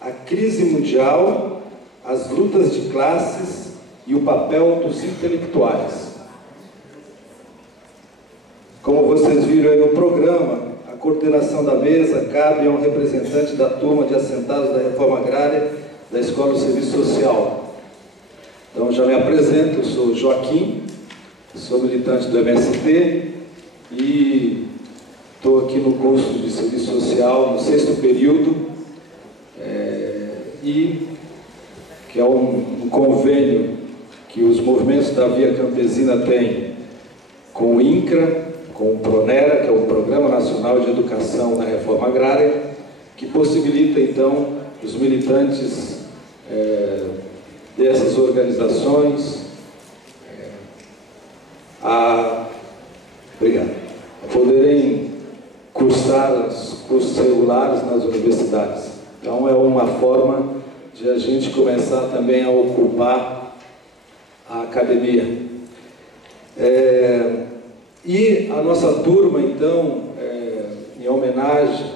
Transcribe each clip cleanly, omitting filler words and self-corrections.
a crise mundial, as lutas de classes e o papel dos intelectuais. Como vocês viram aí no programa, a coordenação da mesa cabe a um representante da turma de assentados da Reforma Agrária da Escola do Serviço Social. Então, já me apresento, eu sou Joaquim, sou militante do MST e estou aqui no curso de Serviço Social no 6º período, e que é um convênio que os movimentos da Via Campesina têm com o INCRA, com o PRONERA, que é o Programa Nacional de Educação na Reforma Agrária, que possibilita, então, os militantes dessas organizações a poderem cursar os cursos regulares nas universidades. Então, é uma forma de a gente começar também a ocupar a academia. E a nossa turma, então, em homenagem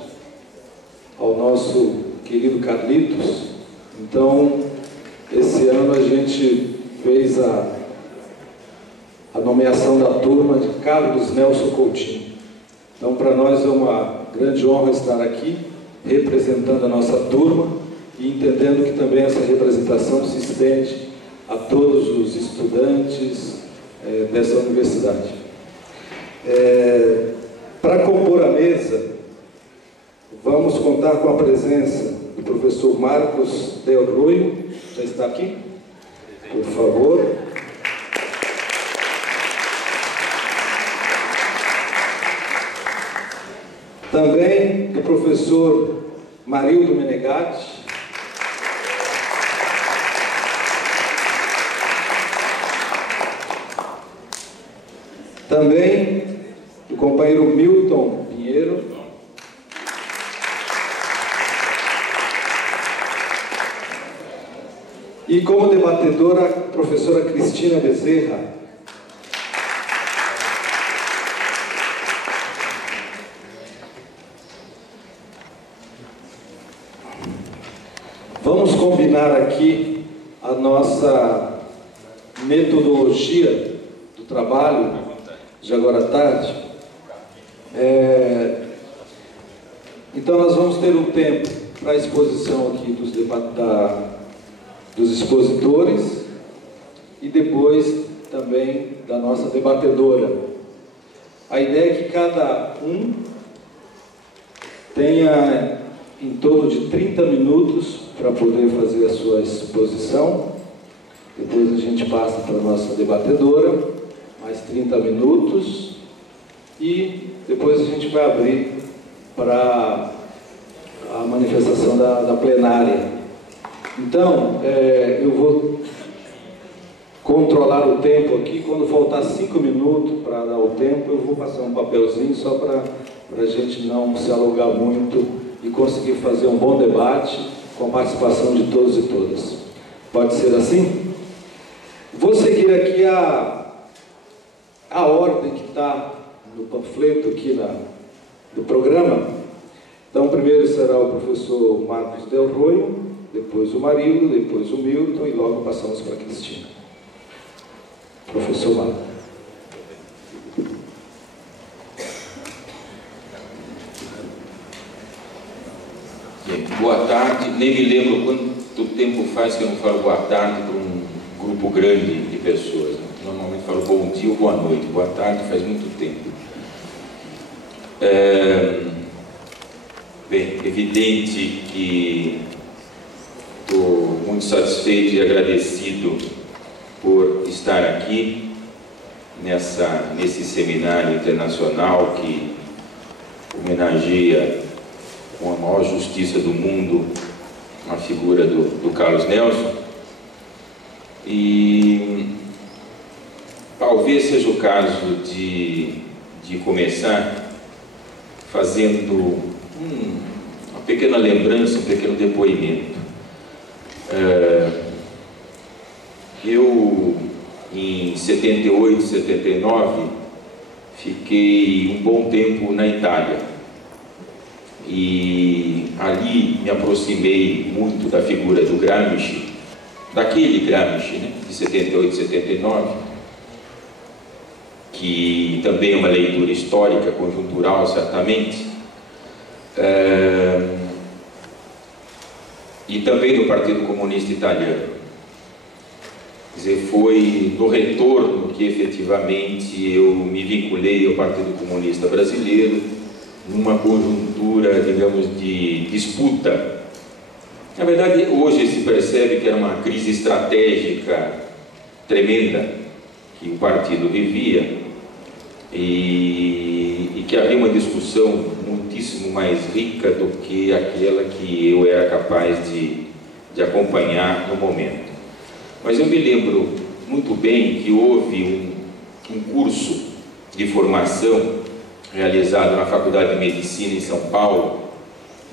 ao nosso querido Carlitos, então, esse ano a gente fez a nomeação da turma de Carlos Nelson Coutinho. Então, para nós é uma grande honra estar aqui, representando a nossa turma e entendendo que também essa representação se estende a todos os estudantes dessa universidade. Para compor a mesa, vamos contar com a presença do professor Marcos Del Roio. Já está aqui? Por favor. Também do professor Marildo Menegatti. Também do companheiro Milton Pinheiro. E como debatedora, a professora Cristina Bezerra. Vamos combinar aqui a nossa metodologia do trabalho de agora à tarde. Então, nós vamos ter um tempo para a exposição aqui dos expositores e depois também da nossa debatedora. A ideia é que cada um tenha em torno de 30 minutos para poder fazer a sua exposição. Depois a gente passa para a nossa debatedora, mais 30 minutos, e depois a gente vai abrir para a manifestação da plenária. Então, eu vou controlar o tempo aqui. Quando faltar 5 minutos para dar o tempo, eu vou passar um papelzinho só para a gente não se alongar muito e conseguir fazer um bom debate com a participação de todos e todas. Pode ser assim? Vou seguir aqui a ordem que está no panfleto aqui do programa. Então, primeiro será o professor Marcos Del Roio, depois o Marildo, depois o Milton e logo passamos para a Cristina. Professor Marcos. Boa tarde. Nem me lembro quanto tempo faz que eu não falo boa tarde para um grupo grande de pessoas. Normalmente falo bom dia ou boa noite. Boa tarde faz muito tempo. Bem, evidente que estou muito satisfeito e agradecido por estar aqui nesse seminário internacional que homenageia com a maior justiça do mundo a figura do Carlos Nelson. E talvez seja o caso de começar fazendo uma pequena lembrança, um pequeno depoimento. Eu, em 78, 79, fiquei um bom tempo na Itália, e ali me aproximei muito da figura do Gramsci, daquele Gramsci, né, de 78, 79, que também é uma leitura histórica, conjuntural, certamente, e também do Partido Comunista Italiano. Quer dizer, foi no retorno que efetivamente eu me vinculei ao Partido Comunista Brasileiro, numa conjuntura, digamos, de disputa. Na verdade, hoje se percebe que era uma crise estratégica tremenda que o partido vivia e que havia uma discussão muitíssimo mais rica do que aquela que eu era capaz de acompanhar no momento. Mas eu me lembro muito bem que houve um curso de formação realizado na Faculdade de Medicina em São Paulo,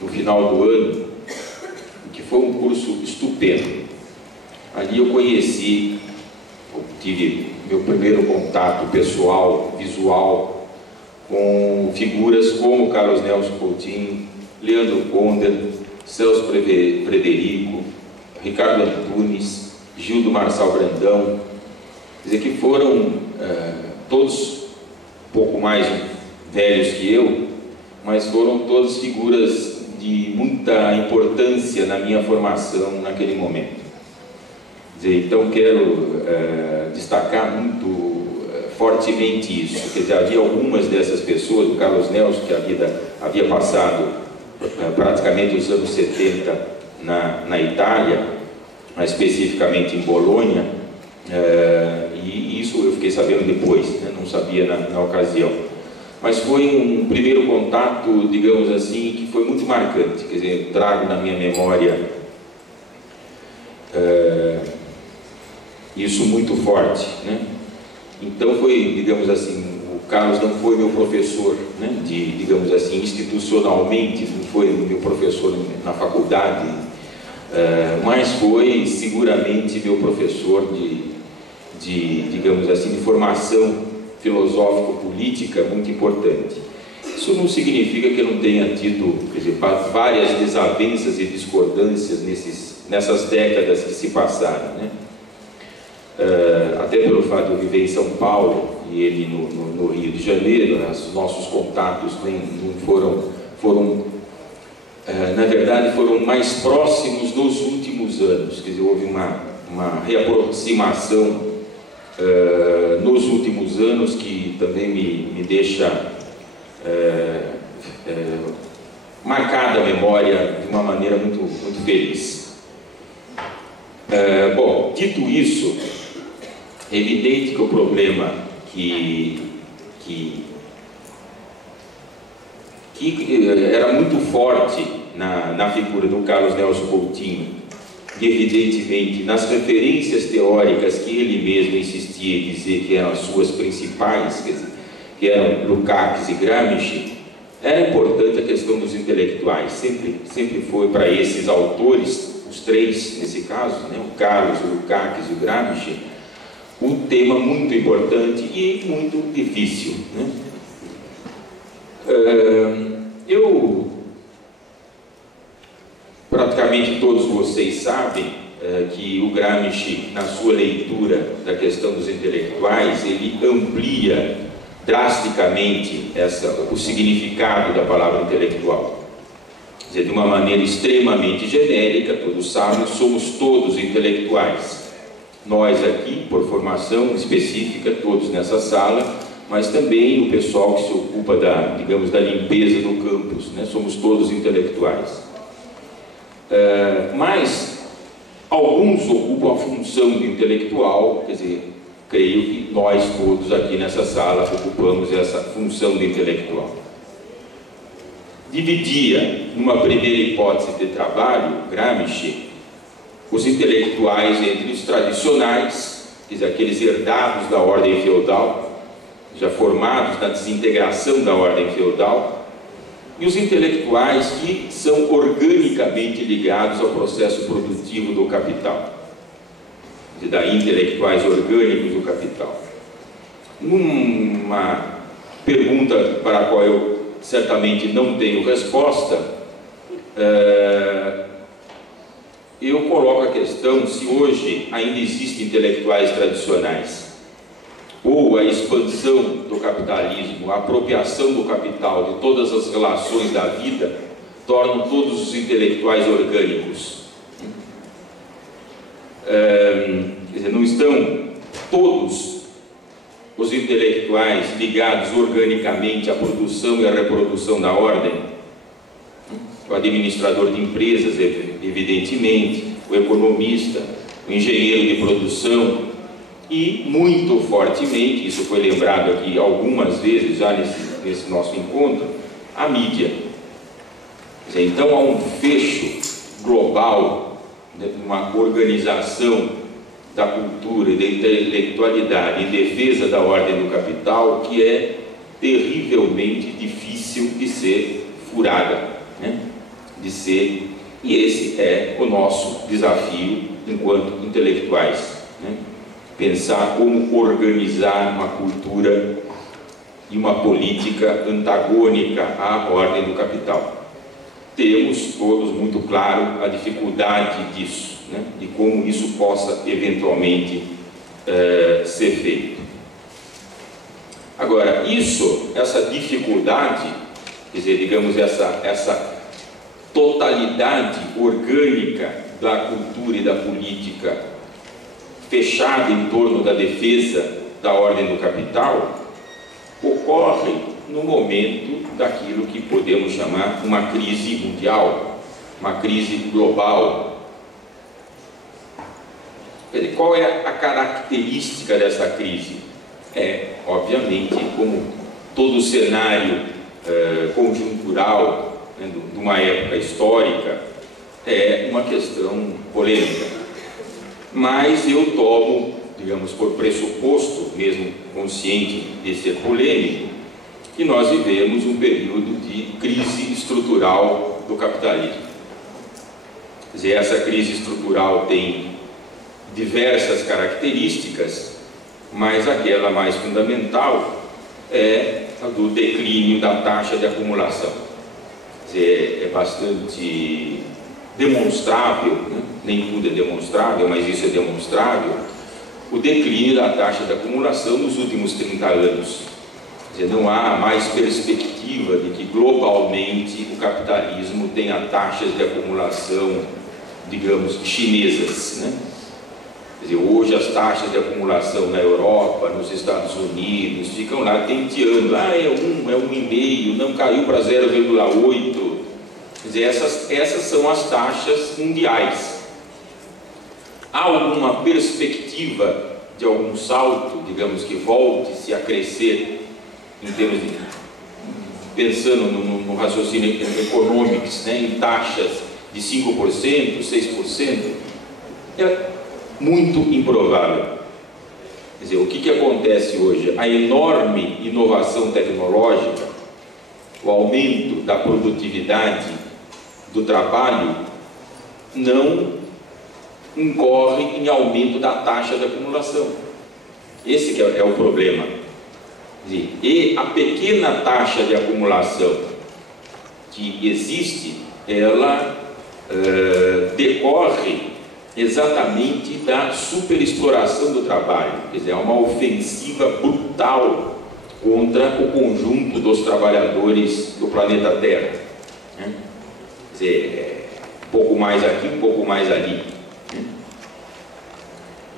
no final do ano, que foi um curso estupendo. Ali eu conheci, tive meu primeiro contato pessoal, visual, com figuras como Carlos Nelson Coutinho, Leandro Konder, Celso Frederico, Ricardo Antunes, Gildo Marçal Brandão, quer dizer, que foram todos um pouco mais velhos que eu, mas foram todas figuras de muita importância na minha formação naquele momento. Quer dizer, então quero destacar muito fortemente isso. Quer dizer, havia algumas dessas pessoas, o Carlos Nelson, que havia passado praticamente os anos 70 na Itália, mais especificamente em Bolonha, e isso eu fiquei sabendo depois, né? Não sabia na ocasião. Mas foi um primeiro contato, digamos assim, que foi muito marcante. Quer dizer, trago na minha memória isso muito forte, né? Então foi, digamos assim, o Carlos não foi meu professor, né? Digamos assim, institucionalmente, não foi meu professor na faculdade, mas foi seguramente meu professor digamos assim, de formação filosófico-política muito importante. Isso não significa que eu não tenha tido, quer dizer, várias desavenças e discordâncias nessas décadas que se passaram, né? Até pelo fato de eu viver em São Paulo e ele no Rio de Janeiro, os nossos contatos não foram na verdade, foram mais próximos nos últimos anos. Quer dizer, houve uma reaproximação nos últimos anos que também me deixa marcada a memória de uma maneira muito, muito feliz. Bom, dito isso, é evidente que o problema que era muito forte na figura do Carlos Nelson Coutinho, e evidentemente nas referências teóricas que ele mesmo insistia em dizer que eram as suas principais, quer dizer, que eram Lukács e Gramsci, era importante a questão dos intelectuais. Sempre foi para esses autores, os três nesse caso, né, o Carlos, o Lukács e o Gramsci, um tema muito importante e muito difícil, né? Praticamente todos vocês sabem que o Gramsci, na sua leitura da questão dos intelectuais, ele amplia drasticamente o significado da palavra intelectual. Quer dizer, de uma maneira extremamente genérica, todos sabem, somos todos intelectuais. Nós aqui, por formação específica, todos nessa sala, mas também o pessoal que se ocupa digamos, da limpeza do campus, né? Somos todos intelectuais. Mas alguns ocupam a função de intelectual, quer dizer, creio que nós todos aqui nessa sala ocupamos essa função de intelectual. Dividia, numa primeira hipótese de trabalho, Gramsci, os intelectuais entre os tradicionais, quer dizer, aqueles herdados da ordem feudal, já formados na desintegração da ordem feudal, e os intelectuais que são organicamente ligados ao processo produtivo do capital. E daí intelectuais orgânicos do capital. Uma pergunta para a qual eu certamente não tenho resposta, eu coloco a questão se hoje ainda existem intelectuais tradicionais, ou a expansão do capitalismo, a apropriação do capital de todas as relações da vida, tornam todos os intelectuais orgânicos. Quer dizer, não estão todos os intelectuais ligados organicamente à produção e à reprodução da ordem. O administrador de empresas, evidentemente, o economista, o engenheiro de produção e, muito fortemente, isso foi lembrado aqui algumas vezes já nesse nosso encontro, a mídia. Quer dizer, então há um fecho global, né, uma organização da cultura e da intelectualidade em defesa da ordem do capital que é terrivelmente difícil de ser furada, né? E esse é o nosso desafio enquanto intelectuais, né? Pensar como organizar uma cultura e uma política antagônica à ordem do capital. Temos todos muito claro a dificuldade disso, né? De como isso possa eventualmente ser feito. Agora, essa dificuldade, quer dizer, digamos, essa totalidade orgânica da cultura e da política fechada em torno da defesa da ordem do capital, ocorre no momento daquilo que podemos chamar uma crise mundial, uma crise global. Quer dizer, qual é a característica dessa crise? Obviamente, como todo cenário conjuntural, né, de uma época histórica, é uma questão polêmica. Mas eu tomo, digamos, por pressuposto, mesmo consciente de ser polêmico, que nós vivemos um período de crise estrutural do capitalismo. Quer dizer, essa crise estrutural tem diversas características, mas aquela mais fundamental é a do declínio da taxa de acumulação. Quer dizer, é bastante demonstrável, né? Nem tudo é demonstrável, mas isso é demonstrável, o declínio da taxa de acumulação nos últimos 30 anos. Quer dizer, não há mais perspectiva de que globalmente o capitalismo tenha taxas de acumulação, digamos, chinesas, né? Quer dizer, hoje as taxas de acumulação na Europa, nos Estados Unidos, ficam lá tenteando, é 1,5, não caiu para 0,8. Quer dizer, essas são as taxas mundiais. Há alguma perspectiva de algum salto, digamos, que volte-se a crescer em termos de, pensando no raciocínio econômico, né, em taxas de 5%, 6%? É muito improvável. Quer dizer, o que acontece hoje? A enorme inovação tecnológica, o aumento da produtividade do trabalho, não incorre em aumento da taxa de acumulação. Esse que é o problema. Quer dizer, e a pequena taxa de acumulação que existe, ela decorre exatamente da superexploração do trabalho. Quer dizer, é uma ofensiva brutal contra o conjunto dos trabalhadores do planeta Terra, né? Quer dizer, um pouco mais aqui, um pouco mais ali, né?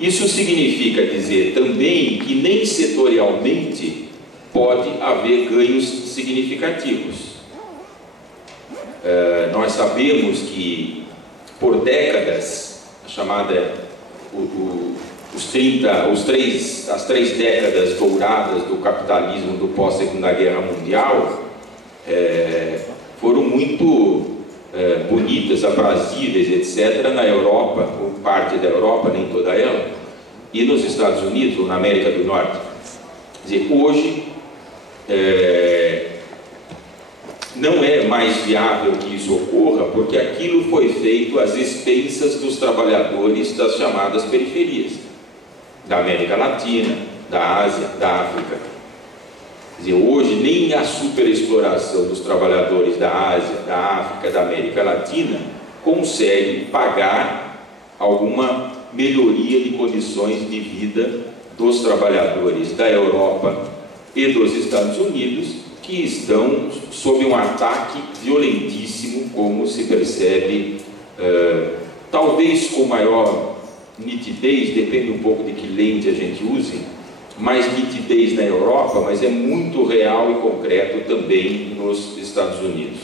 Isso significa dizer também que nem setorialmente pode haver ganhos significativos. Nós sabemos que por décadas, as três décadas douradas do capitalismo do pós-Segunda Guerra Mundial foram muito bonitas, aprazíveis, etc., na Europa, ou parte da Europa, nem toda ela, e nos Estados Unidos, ou na América do Norte. Quer dizer, hoje não é mais viável que isso ocorra, porque aquilo foi feito às expensas dos trabalhadores das chamadas periferias, da América Latina, da Ásia, da África. Quer Quer dizer, hoje nem a superexploração dos trabalhadores da Ásia, da África, da América Latina consegue pagar alguma melhoria de condições de vida dos trabalhadores da Europa e dos Estados Unidos, que estão sob um ataque violentíssimo, como se percebe, talvez com maior nitidez, depende um pouco de que lente a gente use, mais nitidez na Europa, mas é muito real e concreto também nos Estados Unidos.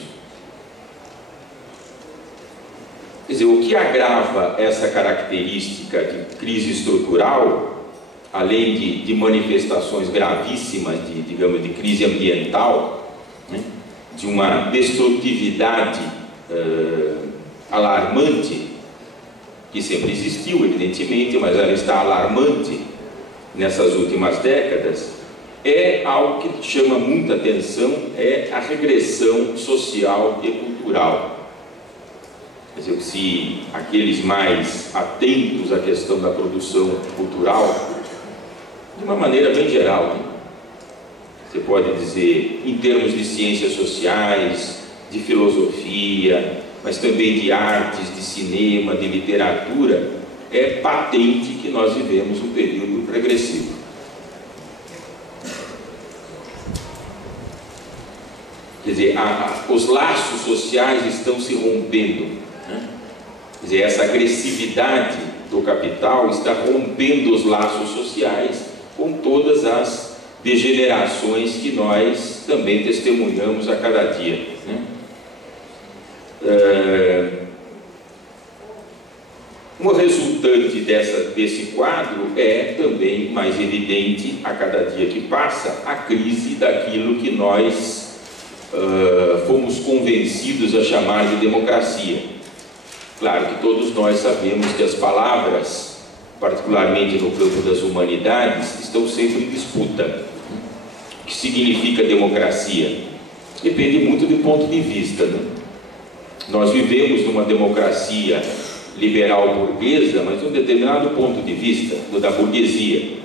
Quer dizer, o que agrava essa característica de crise estrutural, além de manifestações gravíssimas digamos, de crise ambiental, né, de uma destrutividade alarmante, que sempre existiu, evidentemente, mas ela está alarmante nessas últimas décadas, é algo que chama muita atenção, é a regressão social e cultural. Quer dizer, se aqueles mais atentos à questão da produção cultural, de uma maneira bem geral, né? Você pode dizer, em termos de ciências sociais, de filosofia, mas também de artes, de cinema, de literatura, é patente que nós vivemos um período regressivo. Quer dizer, os laços sociais estão se rompendo, né? Quer dizer, essa agressividade do capital está rompendo os laços sociais com todas as degenerações que nós também testemunhamos a cada dia, né? Um resultante desse quadro é também mais evidente a cada dia que passa a crise daquilo que nós fomos convencidos a chamar de democracia. Claro que todos nós sabemos que as palavras, particularmente no campo das humanidades, estão sempre em disputa. O que significa democracia? Depende muito do ponto de vista, né? Nós vivemos numa democracia liberal burguesa, mas de um determinado ponto de vista, da burguesia.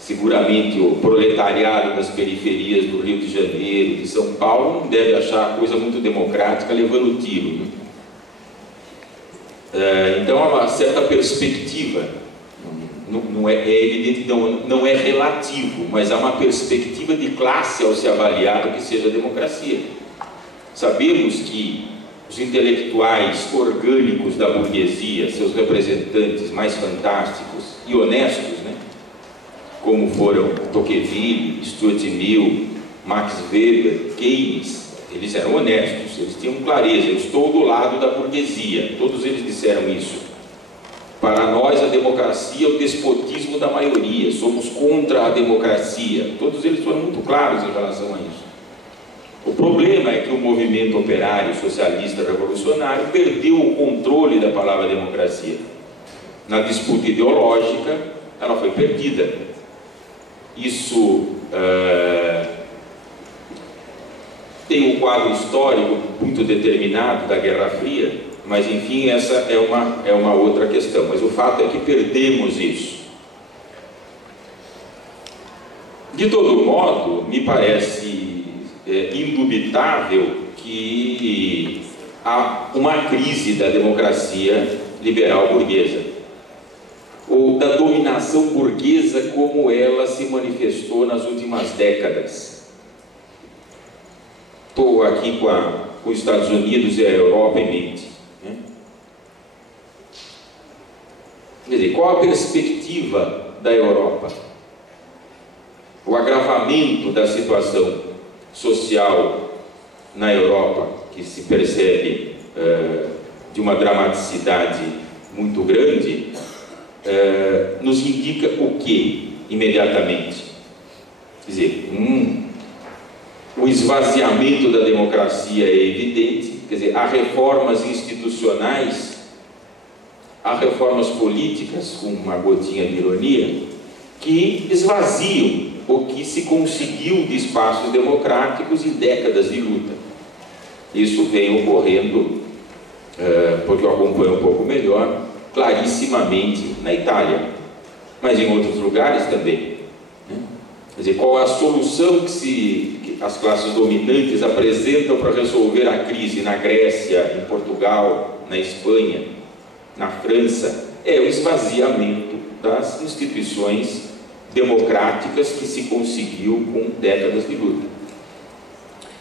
Seguramente o proletariado das periferias do Rio de Janeiro, de São Paulo, não deve achar a coisa muito democrática levando tiro, né? Então há uma certa perspectiva, não é evidente, não é relativo, mas há uma perspectiva de classe ao se avaliar o que seja democracia. Sabemos que os intelectuais orgânicos da burguesia, seus representantes mais fantásticos e honestos, né, como foram Tocqueville, Stuart Mill, Max Weber, Keynes, eles eram honestos, eles tinham clareza: eu estou do lado da burguesia. Todos eles disseram isso. Para nós a democracia é o despotismo da maioria, somos contra a democracia. Todos eles foram muito claros em relação a isso. O problema é que o movimento operário socialista revolucionário perdeu o controle da palavra democracia. Na disputa ideológica, ela foi perdida. Isso tem um quadro histórico muito determinado da Guerra Fria, mas enfim, essa é uma outra questão. Mas o fato é que perdemos isso. De todo modo, me parece indubitável que há uma crise da democracia liberal burguesa, ou da dominação burguesa como ela se manifestou nas últimas décadas. Estou aqui com os Estados Unidos e a Europa em mente, né? Quer dizer, qual a perspectiva da Europa? O agravamento da situação social na Europa, que se percebe de uma dramaticidade muito grande, nos indica o que imediatamente? Quer dizer, o esvaziamento da democracia é evidente. Quer dizer, há reformas institucionais, há reformas políticas, com uma gotinha de ironia, que esvaziam o que se conseguiu de espaços democráticos em décadas de luta. Isso vem ocorrendo, porque eu acompanho um pouco melhor, clarissimamente na Itália, mas em outros lugares também, né? Quer dizer, qual a solução que as classes dominantes apresentam para resolver a crise na Grécia, em Portugal, na Espanha, na França? É o esvaziamento das instituições democráticas que se conseguiu com décadas de luta.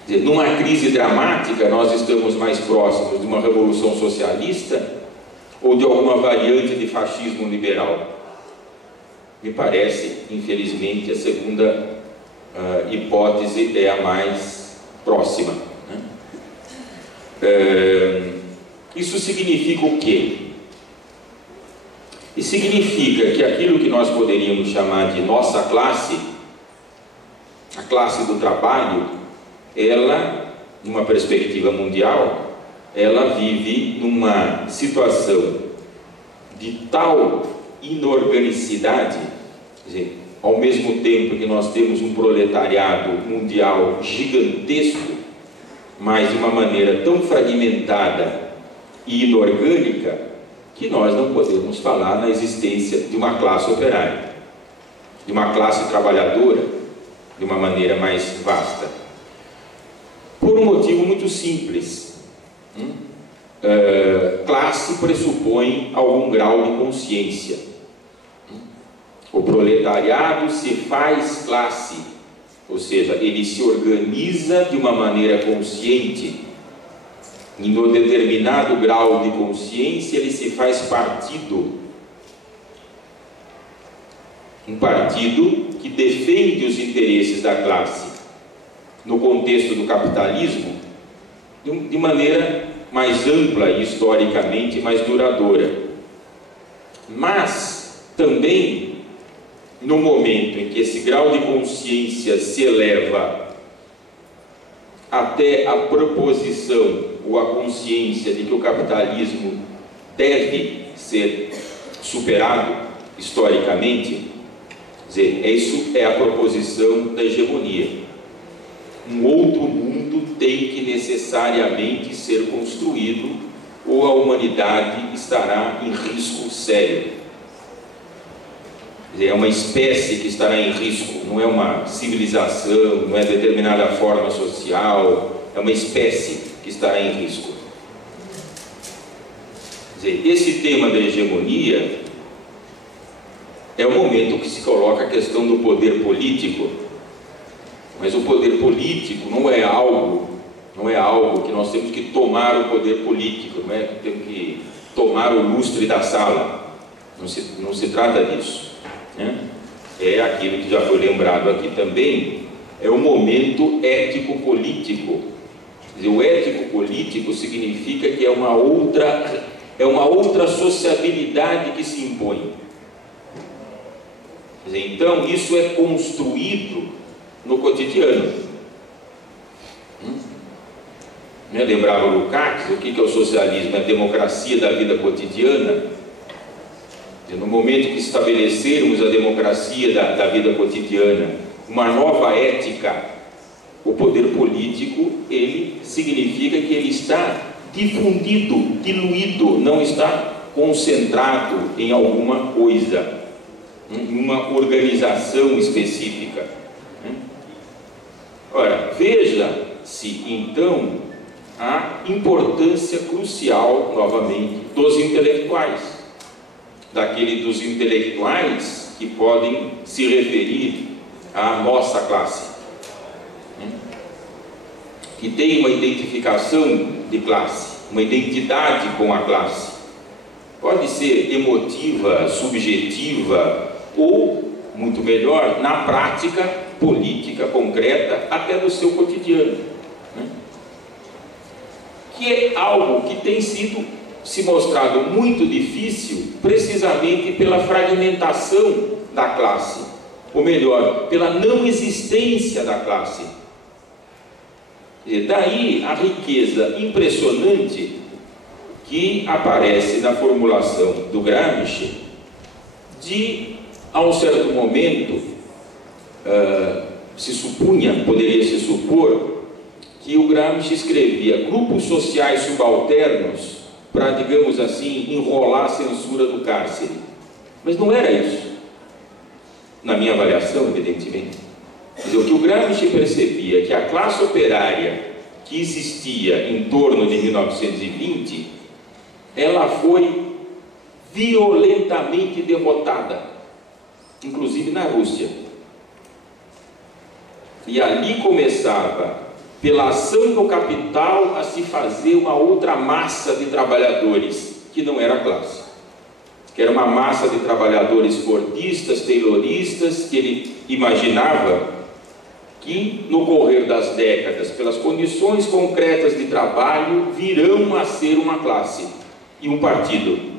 Quer dizer, numa crise dramática, nós estamos mais próximos de uma revolução socialista ou de alguma variante de fascismo liberal? Me parece, infelizmente, a segunda hipótese é a mais próxima, né? Isso significa o quê? E significa que aquilo que nós poderíamos chamar de nossa classe, a classe do trabalho, ela, numa perspectiva mundial, ela vive numa situação de tal inorganicidade, quer dizer, ao mesmo tempo que nós temos um proletariado mundial gigantesco, mas de uma maneira tão fragmentada e inorgânica, que nós não podemos falar na existência de uma classe operária, de uma classe trabalhadora, de uma maneira mais vasta. Por um motivo muito simples. Classe pressupõe algum grau de consciência. O proletariado se faz classe, ou seja, ele se organiza de uma maneira consciente. Em um determinado grau de consciência, ele se faz partido. Um partido que defende os interesses da classe no contexto do capitalismo de maneira mais ampla e historicamente mais duradoura. Mas também no momento em que esse grau de consciência se eleva até a proposição ou a consciência de que o capitalismo deve ser superado historicamente, quer dizer, isso é a proposição da hegemonia. Um outro mundo tem que necessariamente ser construído ou a humanidade estará em risco sério. Quer dizer, é uma espécie que estará em risco, não é uma civilização, não é determinada forma social, é uma espécie que estará em risco. Quer dizer, esse tema da hegemonia é o momento que se coloca a questão do poder político, mas o poder político não é algo que nós temos que tomar o poder político, não é que temos que tomar o lustre da sala, não se trata disso, né? É aquilo que já foi lembrado aqui também, é o momento ético-político. O ético-político significa que é uma outra sociabilidade que se impõe. Quer dizer, então, isso é construído no cotidiano. Lembrava o Lukács, o que é o socialismo? É a democracia da vida cotidiana. No momento que estabelecermos a democracia da vida cotidiana, uma nova ética, o poder político, ele significa que ele está difundido, diluído, não está concentrado em alguma coisa, em uma organização específica. Ora, veja-se então a importância crucial, novamente, dos intelectuais, dos intelectuais que podem se referir à nossa classe, que tem uma identificação de classe, uma identidade com a classe. Pode ser emotiva, subjetiva ou, muito melhor, na prática política concreta, até no seu cotidiano, né? Que é algo que tem se mostrado muito difícil precisamente pela fragmentação da classe, ou melhor, pela não existência da classe. E daí a riqueza impressionante que aparece na formulação do Gramsci de, a um certo momento, poderia se supor que o Gramsci escrevia grupos sociais subalternos para, digamos assim, enrolar a censura do cárcere. Mas não era isso, na minha avaliação, evidentemente. Quer dizer, o que o Gramsci percebia é que a classe operária que existia em torno de 1920, ela foi violentamente derrotada, inclusive na Rússia. E ali começava, pela ação do capital, a se fazer uma outra massa de trabalhadores, que não era a classe, que era uma massa de trabalhadores fordistas, tayloristas, que ele imaginava que no correr das décadas, pelas condições concretas de trabalho, virão a ser uma classe e um partido,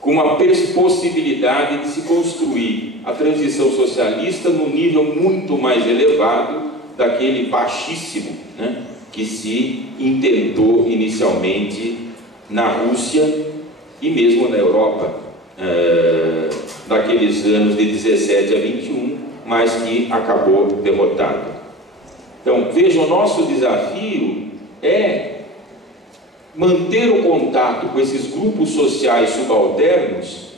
com uma possibilidade de se construir a transição socialista num nível muito mais elevado daquele baixíssimo, né, que se intentou inicialmente na Rússia e mesmo na Europa, daqueles anos de 17 a 21, mas que acabou derrotado. Então, veja, o nosso desafio é manter o contato com esses grupos sociais subalternos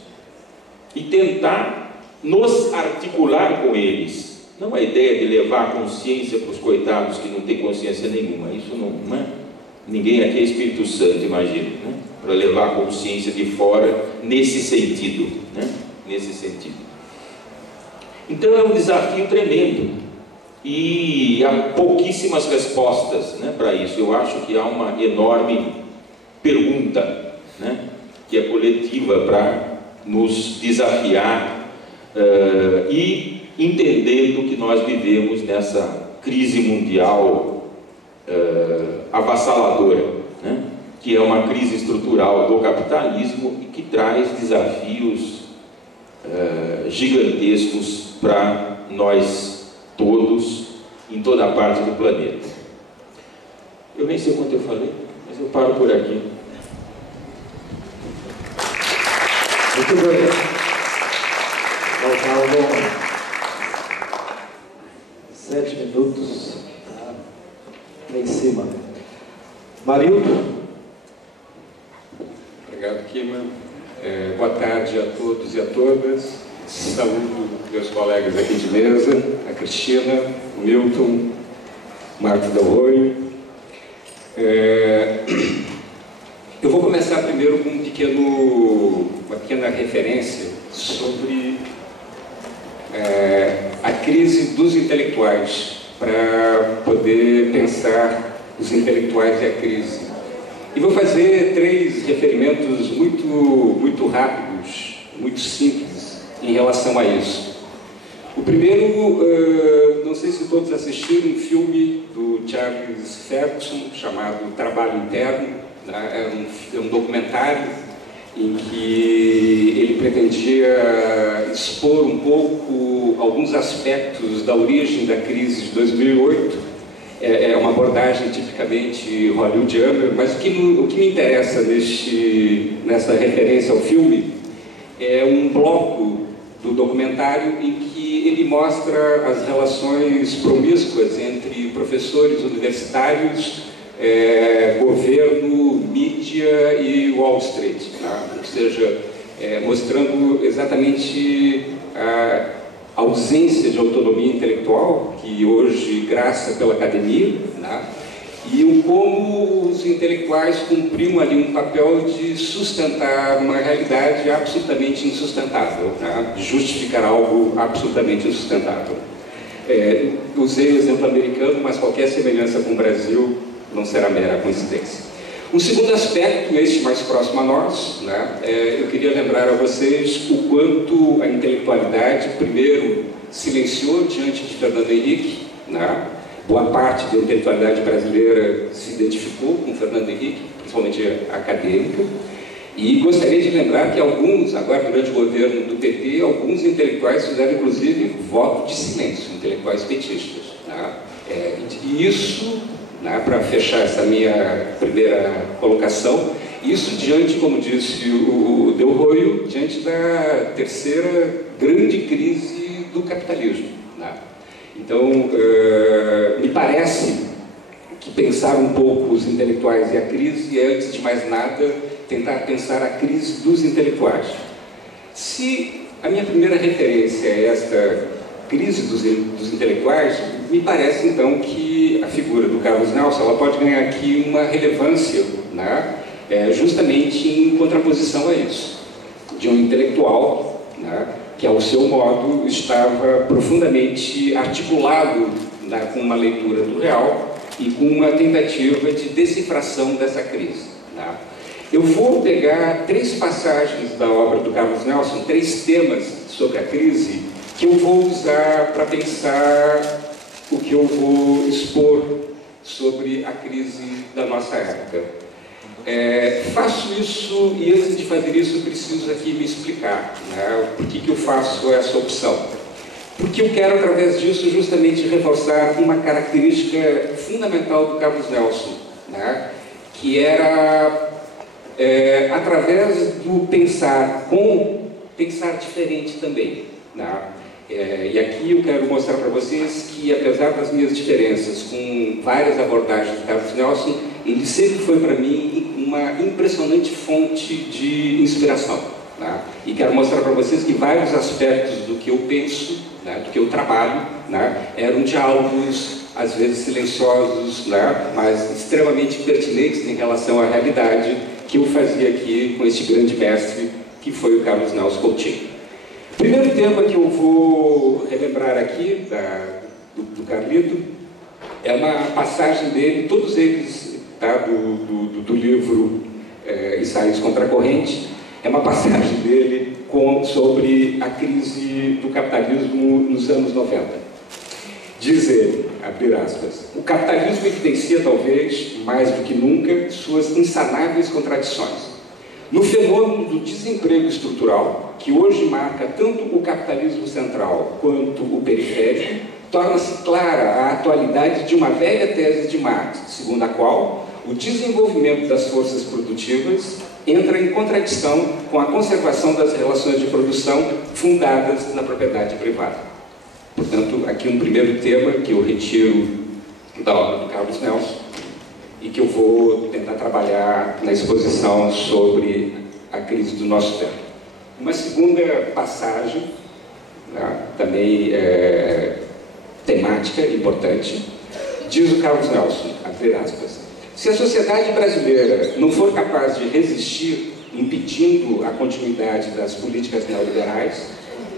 e tentar nos articular com eles. Não a ideia de levar a consciência para os coitados que não têm consciência nenhuma, isso não é? Ninguém aqui é Espírito Santo, imagina, né? Para levar a consciência de fora nesse sentido, né? Nesse sentido. Então é um desafio tremendo e há pouquíssimas respostas, né, para isso. Eu acho que há uma enorme pergunta, né, que é coletiva para nos desafiar e entendendo que nós vivemos nessa crise mundial avassaladora, né, que é uma crise estrutural do capitalismo e que traz desafios gigantescos para nós todos, em toda a parte do planeta. Eu nem sei quanto eu falei, mas eu paro por aqui. Muito bem. Faltavam 7 minutos. Lá em cima. Marildo. Obrigado, Kima. Boa tarde a todos e a todas. Saúdo meus colegas aqui de mesa, a Cristina, o Milton, Marco Del Roio. Eu vou começar primeiro com uma pequena referência sobre a crise dos intelectuais, para poder pensar os intelectuais e a crise. E vou fazer 3 referimentos muito rápidos, muito simples, em relação a isso. O primeiro, não sei se todos assistiram um filme do Charles Ferguson chamado Trabalho Interno, né? É um documentário em que ele pretendia expor um pouco alguns aspectos da origem da crise de 2008. É uma abordagem tipicamente hollywoodiana, mas o que me interessa nessa referência ao filme é um bloco do documentário em que ele mostra as relações promíscuas entre professores universitários, governo, mídia e Wall Street, né? Ou seja, mostrando exatamente a ausência de autonomia intelectual que hoje graça pela academia, né? E como os intelectuais cumpriam ali um papel de sustentar uma realidade absolutamente insustentável, né? De justificar algo absolutamente insustentável. Usei o exemplo americano, mas qualquer semelhança com o Brasil não será mera coincidência. Um segundo aspecto, este mais próximo a nós, né? Eu queria lembrar a vocês o quanto a intelectualidade, primeiro, silenciou diante de Fernando Henrique, né? Boa parte da intelectualidade brasileira se identificou com Fernando Henrique, principalmente a acadêmica, e gostaria de lembrar que alguns, agora durante o governo do PT, alguns intelectuais fizeram inclusive voto de silêncio, intelectuais petistas, né? E isso, né, para fechar essa minha primeira colocação, isso diante, como disse o Del Roio, diante da terceira grande crise do capitalismo, né? Então, me parece que pensar um pouco os intelectuais e a crise é, antes de mais nada, tentar pensar a crise dos intelectuais. Se a minha primeira referência é esta crise dos intelectuais, me parece então que a figura do Carlos Nelson ela pode ganhar aqui uma relevância, né, justamente em contraposição a isso, de um intelectual, né, que ao seu modo estava profundamente articulado, né, com uma leitura do real e com uma tentativa de decifração dessa crise, né. Eu vou pegar 3 passagens da obra do Carlos Nelson, 3 temas sobre a crise, que eu vou usar para pensar o que eu vou expor sobre a crise da nossa época. Faço isso, e antes de fazer isso, preciso aqui me explicar, né, por que eu faço essa opção. Porque eu quero, através disso, justamente reforçar uma característica fundamental do Carlos Nelson, né, que era... através do pensar diferente também, né? E aqui eu quero mostrar para vocês que, apesar das minhas diferenças com várias abordagens do Carlos Nelson, ele sempre foi para mim uma impressionante fonte de inspiração, né? E quero mostrar para vocês que vários aspectos do que eu penso, né, do que eu trabalho, né, eram diálogos às vezes silenciosos, né, mas extremamente pertinentes em relação à realidade que eu fazia aqui com este grande mestre que foi o Carlos Nelson Coutinho. O primeiro tema que eu vou relembrar aqui do Carlito é uma passagem dele, todos eles, tá, do livro Ensaios contra a Corrente, é uma passagem dele sobre a crise do capitalismo nos anos 90. Diz ele, abre aspas, o capitalismo evidencia, talvez, mais do que nunca, suas insanáveis contradições. No fenômeno do desemprego estrutural, que hoje marca tanto o capitalismo central quanto o periférico, torna-se clara a atualidade de uma velha tese de Marx, segundo a qual o desenvolvimento das forças produtivas entra em contradição com a conservação das relações de produção fundadas na propriedade privada. Portanto, aqui um primeiro tema que eu retiro da obra do Carlos Nelson e que eu vou tentar trabalhar na exposição sobre a crise do nosso tempo. Uma segunda passagem, né, também temática, importante, diz o Carlos Nelson, abre aspas, se a sociedade brasileira não for capaz de resistir, impedindo a continuidade das políticas neoliberais,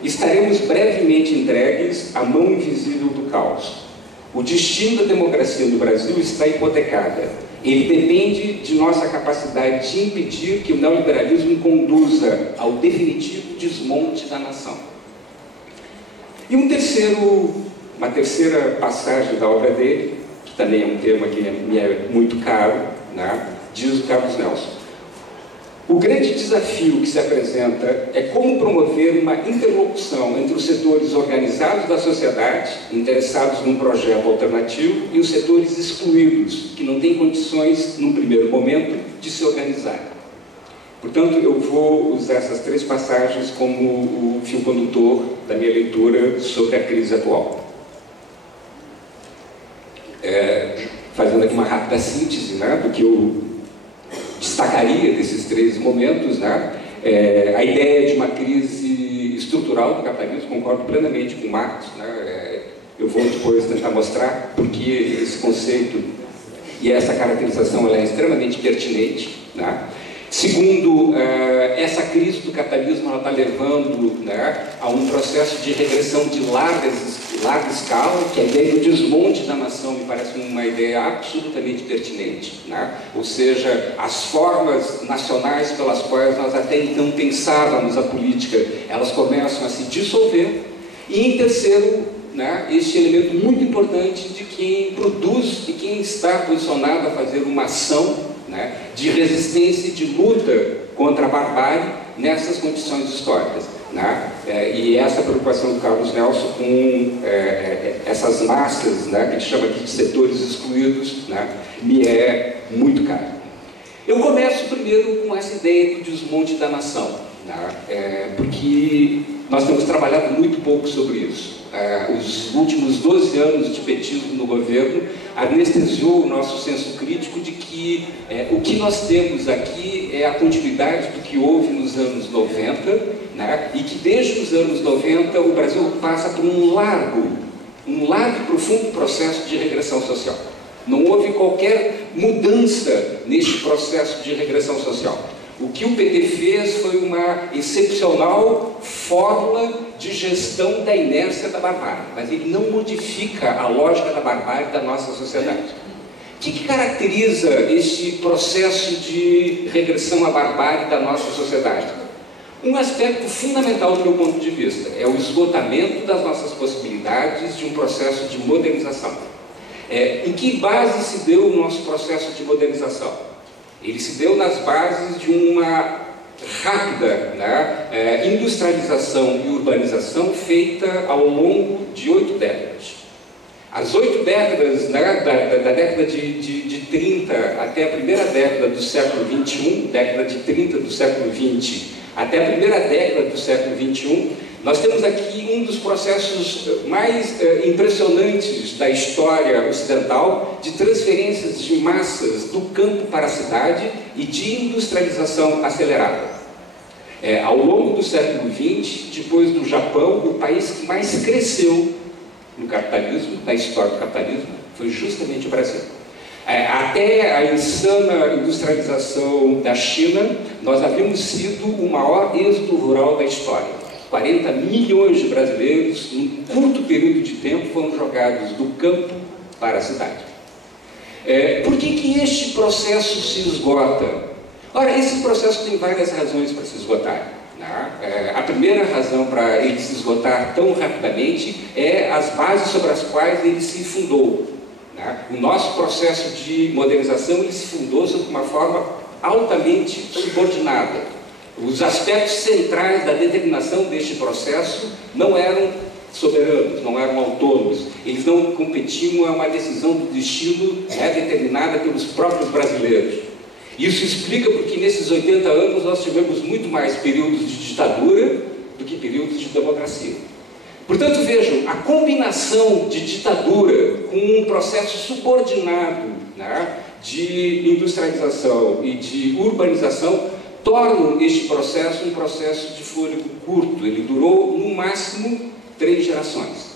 estaremos brevemente entregues à mão invisível do caos. O destino da democracia no Brasil está hipotecada. Ele depende de nossa capacidade de impedir que o neoliberalismo conduza ao definitivo desmonte da nação. E uma terceira passagem da obra dele, que também é um tema que me é muito caro, né, diz o Carlos Nelson. O grande desafio que se apresenta é como promover uma interlocução entre os setores organizados da sociedade, interessados num projeto alternativo, e os setores excluídos, que não têm condições, num primeiro momento, de se organizar. Portanto, eu vou usar essas 3 passagens como o fio condutor da minha leitura sobre a crise atual. Fazendo aqui uma rápida síntese, né, do que eu destacaria desses 3 momentos, né? A ideia de uma crise estrutural do capitalismo, concordo plenamente com Marx, né? Eu vou depois tentar mostrar porque esse conceito e essa caracterização ela é extremamente pertinente, né? Segundo, essa crise do capitalismo ela está levando, né, a um processo de regressão de larga escala, que a ideia do desmonte da nação me parece uma ideia absolutamente pertinente, né? Ou seja, as formas nacionais pelas quais nós até então pensávamos a política, elas começam a se dissolver. E em terceiro, né, este elemento muito importante de quem produz e quem está posicionado a fazer uma ação, né, de resistência e de luta contra a barbárie nessas condições históricas, né? E essa preocupação do Carlos Nelson com essas massas, né, que ele chama aqui de setores excluídos, né, me é muito caro. Eu começo primeiro com essa ideia do desmonte da nação. né? Porque nós temos trabalhado muito pouco sobre isso. Os últimos 12 anos de petismo no governo anestesiou o nosso senso crítico de que o que nós temos aqui é a continuidade do que houve nos anos 90, né? E que desde os anos 90 o Brasil passa por um largo e profundo processo de regressão social. Não houve qualquer mudança neste processo de regressão social. O que o PT fez foi uma excepcional fórmula de gestão da inércia da barbárie, mas ele não modifica a lógica da barbárie da nossa sociedade. O que caracteriza este processo de regressão à barbárie da nossa sociedade? Um aspecto fundamental do meu ponto de vista é o esgotamento das nossas possibilidades de um processo de modernização. Em que base se deu o nosso processo de modernização? Ele se deu nas bases de uma rápida, né, industrialização e urbanização feita ao longo de 8 décadas. As 8 décadas, né, da década de 30 até a primeira década do século XXI, década de 30 do século XX até a primeira década do século XXI, nós temos aqui um dos processos mais impressionantes da história ocidental de transferências de massas do campo para a cidade e de industrialização acelerada. Ao longo do século XX, depois do Japão, o país que mais cresceu no capitalismo, na história do capitalismo, foi justamente o Brasil. Até a insana industrialização da China, nós havíamos sido o maior êxodo rural da história. 40 milhões de brasileiros, em curto período de tempo, foram jogados do campo para a cidade. Por que este processo se esgota? Ora, esse processo tem várias razões para se esgotar. Né? A primeira razão para ele se esgotar tão rapidamente é as bases sobre as quais ele se fundou. Né? O nosso processo de modernização ele se fundou sob uma forma altamente subordinada. Os aspectos centrais da determinação deste processo não eram soberanos, não eram autônomos. Eles não competiam a uma decisão do destino determinada pelos próprios brasileiros. Isso explica porque nesses 80 anos nós tivemos muito mais períodos de ditadura do que períodos de democracia. Portanto, vejam, a combinação de ditadura com um processo subordinado, né, de industrialização e de urbanização tornam este processo um processo de fôlego curto. Ele durou, no máximo, 3 gerações.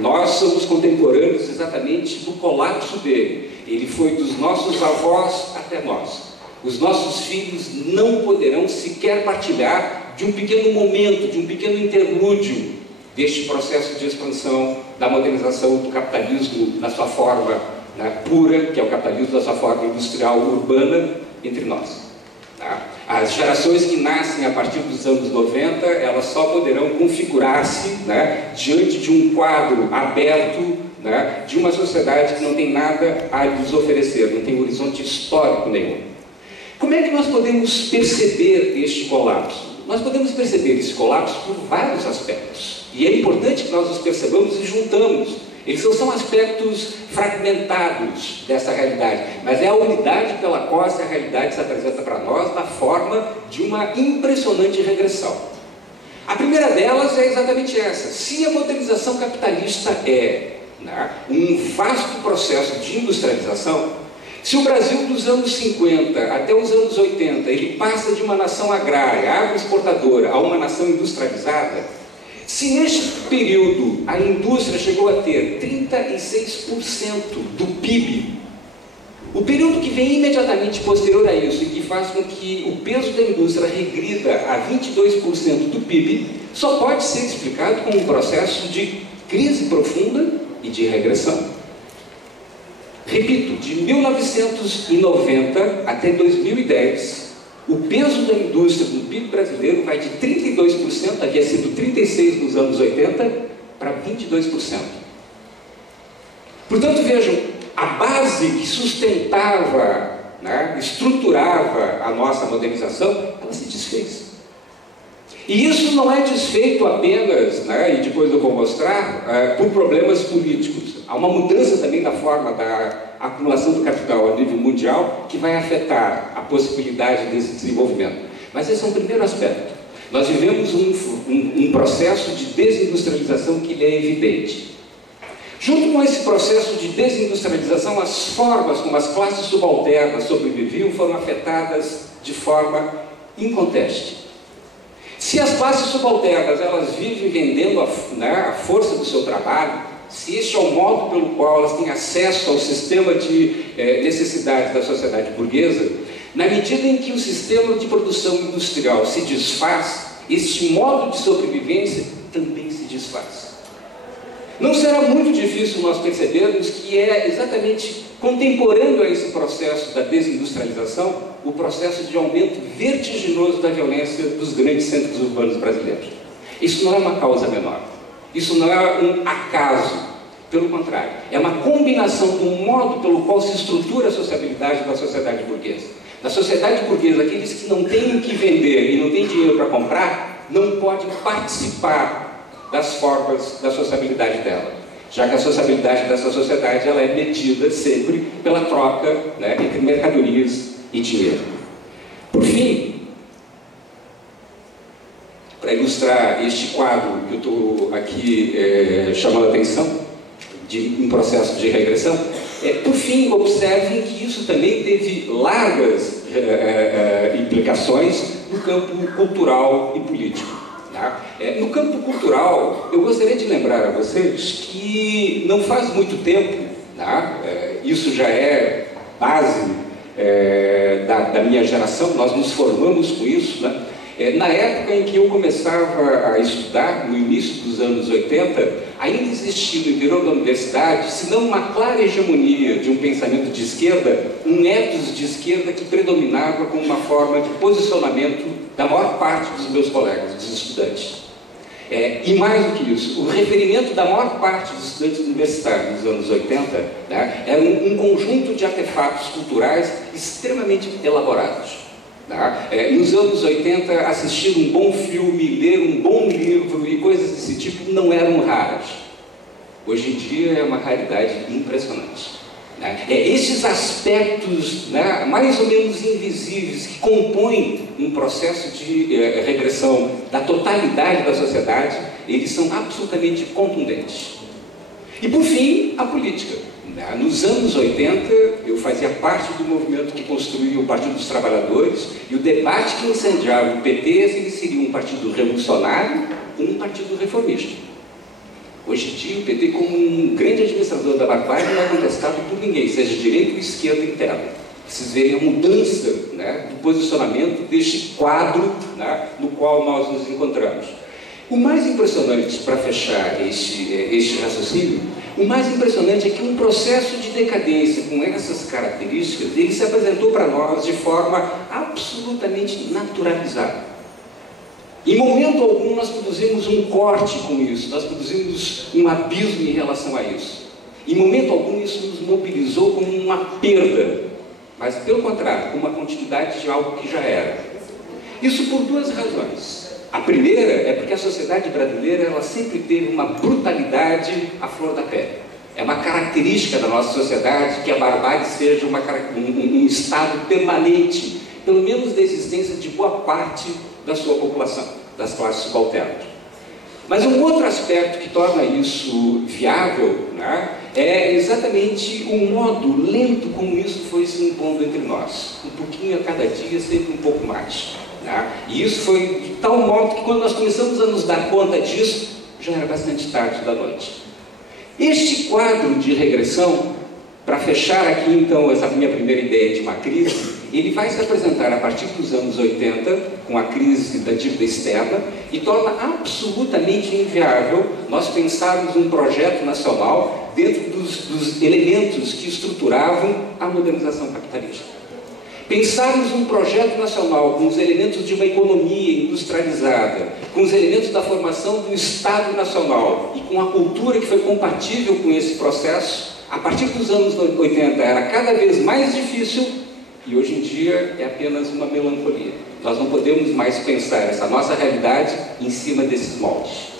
Nós somos contemporâneos exatamente do colapso dele. Ele foi dos nossos avós até nós. Os nossos filhos não poderão sequer partilhar de um pequeno momento, de um pequeno interlúdio deste processo de expansão da modernização do capitalismo na sua forma pura, que é o capitalismo da sua forma industrial urbana, entre nós. As gerações que nascem a partir dos anos 90, elas só poderão configurar-se diante de um quadro aberto de uma sociedade que não tem nada a lhes oferecer, não tem horizonte histórico nenhum. Como é que nós podemos perceber este colapso? Nós podemos perceber esse colapso por vários aspectos. E é importante que nós os percebamos e juntamos. Eles não são aspectos fragmentados dessa realidade, mas é a unidade pela qual essa realidade se apresenta para nós na forma de uma impressionante regressão. A primeira delas é exatamente essa. Se a modernização capitalista é um vasto processo de industrialização, se o Brasil dos anos 50 até os anos 80 ele passa de uma nação agrária, agroexportadora, a uma nação industrializada, se neste período a indústria chegou a ter 36% do PIB, o período que vem imediatamente posterior a isso e que faz com que o peso da indústria regrida a 22% do PIB, só pode ser explicado como um processo de crise profunda e de regressão. Repito, de 1990 até 2010, o peso da indústria no PIB brasileiro vai de 32%, havia sido 36% nos anos 80, para 22%. Portanto, vejam, a base que sustentava, estruturava a nossa modernização, ela se desfez. E isso não é desfeito apenas, e depois eu vou mostrar, por problemas políticos. Há uma mudança também da forma da acumulação do capital a nível mundial que vai afetar a possibilidade desse desenvolvimento. Mas esse é um primeiro aspecto. Nós vivemos um processo de desindustrialização que é evidente. Junto com esse processo de desindustrialização, as formas como as classes subalternas sobreviviam foram afetadas de forma inconteste. Se as classes subalternas elas vivem vendendo a força do seu trabalho, se este é o modo pelo qual elas têm acesso ao sistema de necessidades da sociedade burguesa, na medida em que o sistema de produção industrial se desfaz, este modo de sobrevivência também se desfaz. Não será muito difícil nós percebermos que é exatamente contemporâneo a esse processo da desindustrialização o processo de aumento vertiginoso da violência dos grandes centros urbanos brasileiros. Isso não é uma causa menor. Isso não é um acaso. Pelo contrário, é uma combinação do modo pelo qual se estrutura a sociabilidade da sociedade burguesa. Na sociedade burguesa, aqueles que não têm o que vender e não têm dinheiro para comprar, não podem participar das formas da sociabilidade dela, já que a sociabilidade dessa sociedade ela é medida sempre pela troca, né, entre mercadorias e dinheiro. Por fim, para ilustrar este quadro que eu estou aqui chamando a atenção, de um processo de regressão, por fim, observem que isso também teve largas implicações no campo cultural e político. No campo cultural, eu gostaria de lembrar a vocês que não faz muito tempo, isso já é base da minha geração, nós nos formamos com isso, na época em que eu começava a estudar, no início dos anos 80, ainda existia no interior da universidade, se não uma clara hegemonia de um pensamento de esquerda, um ethos de esquerda que predominava como uma forma de posicionamento da maior parte dos meus colegas, dos estudantes. E mais do que isso, o referimento da maior parte dos estudantes universitários nos anos 80 era um conjunto de artefatos culturais extremamente elaborados. Nos anos 80, assistir um bom filme, ler um bom livro e coisas desse tipo não eram raras. Hoje em dia é uma raridade impressionante. Esses aspectos mais ou menos invisíveis que compõem um processo de regressão da totalidade da sociedade, eles são absolutamente contundentes. E por fim, a política. Nos anos 80, eu fazia parte do movimento que construía o Partido dos Trabalhadores, e o debate que incendiava o PT se ele seria um partido revolucionário ou um partido reformista. Hoje em dia, o PT, como um grande administrador da barbárie, não é contestado por ninguém, seja direita ou esquerda interna. Vocês verem a mudança do posicionamento deste quadro no qual nós nos encontramos. O mais impressionante, para fechar este raciocínio, o mais impressionante é que um processo de decadência com essas características, ele se apresentou para nós de forma absolutamente naturalizada. Em momento algum nós produzimos um corte com isso, nós produzimos um abismo em relação a isso. Em momento algum isso nos mobilizou como uma perda, mas pelo contrário, como uma continuidade de algo que já era. Isso por duas razões. A primeira é porque a sociedade brasileira ela sempre teve uma brutalidade à flor da pele. É uma característica da nossa sociedade que a barbárie seja um estado permanente, pelo menos da existência de boa parte da sua população, das classes subalternas. Mas um outro aspecto que torna isso viável é exatamente o modo lento como isso foi se impondo entre nós. Um pouquinho a cada dia, sempre um pouco mais. E isso foi de tal modo que quando nós começamos a nos dar conta disso, já era bastante tarde da noite. Este quadro de regressão, para fechar aqui então essa minha primeira ideia de uma crise, ele vai se apresentar a partir dos anos 80, com a crise da dívida externa, e torna absolutamente inviável nós pensarmos um projeto nacional dentro dos elementos que estruturavam a modernização capitalista. Pensarmos um projeto nacional com os elementos de uma economia industrializada, com os elementos da formação do Estado Nacional e com a cultura que foi compatível com esse processo, a partir dos anos 80 era cada vez mais difícil e hoje em dia é apenas uma melancolia. Nós não podemos mais pensar essa nossa realidade em cima desses moldes.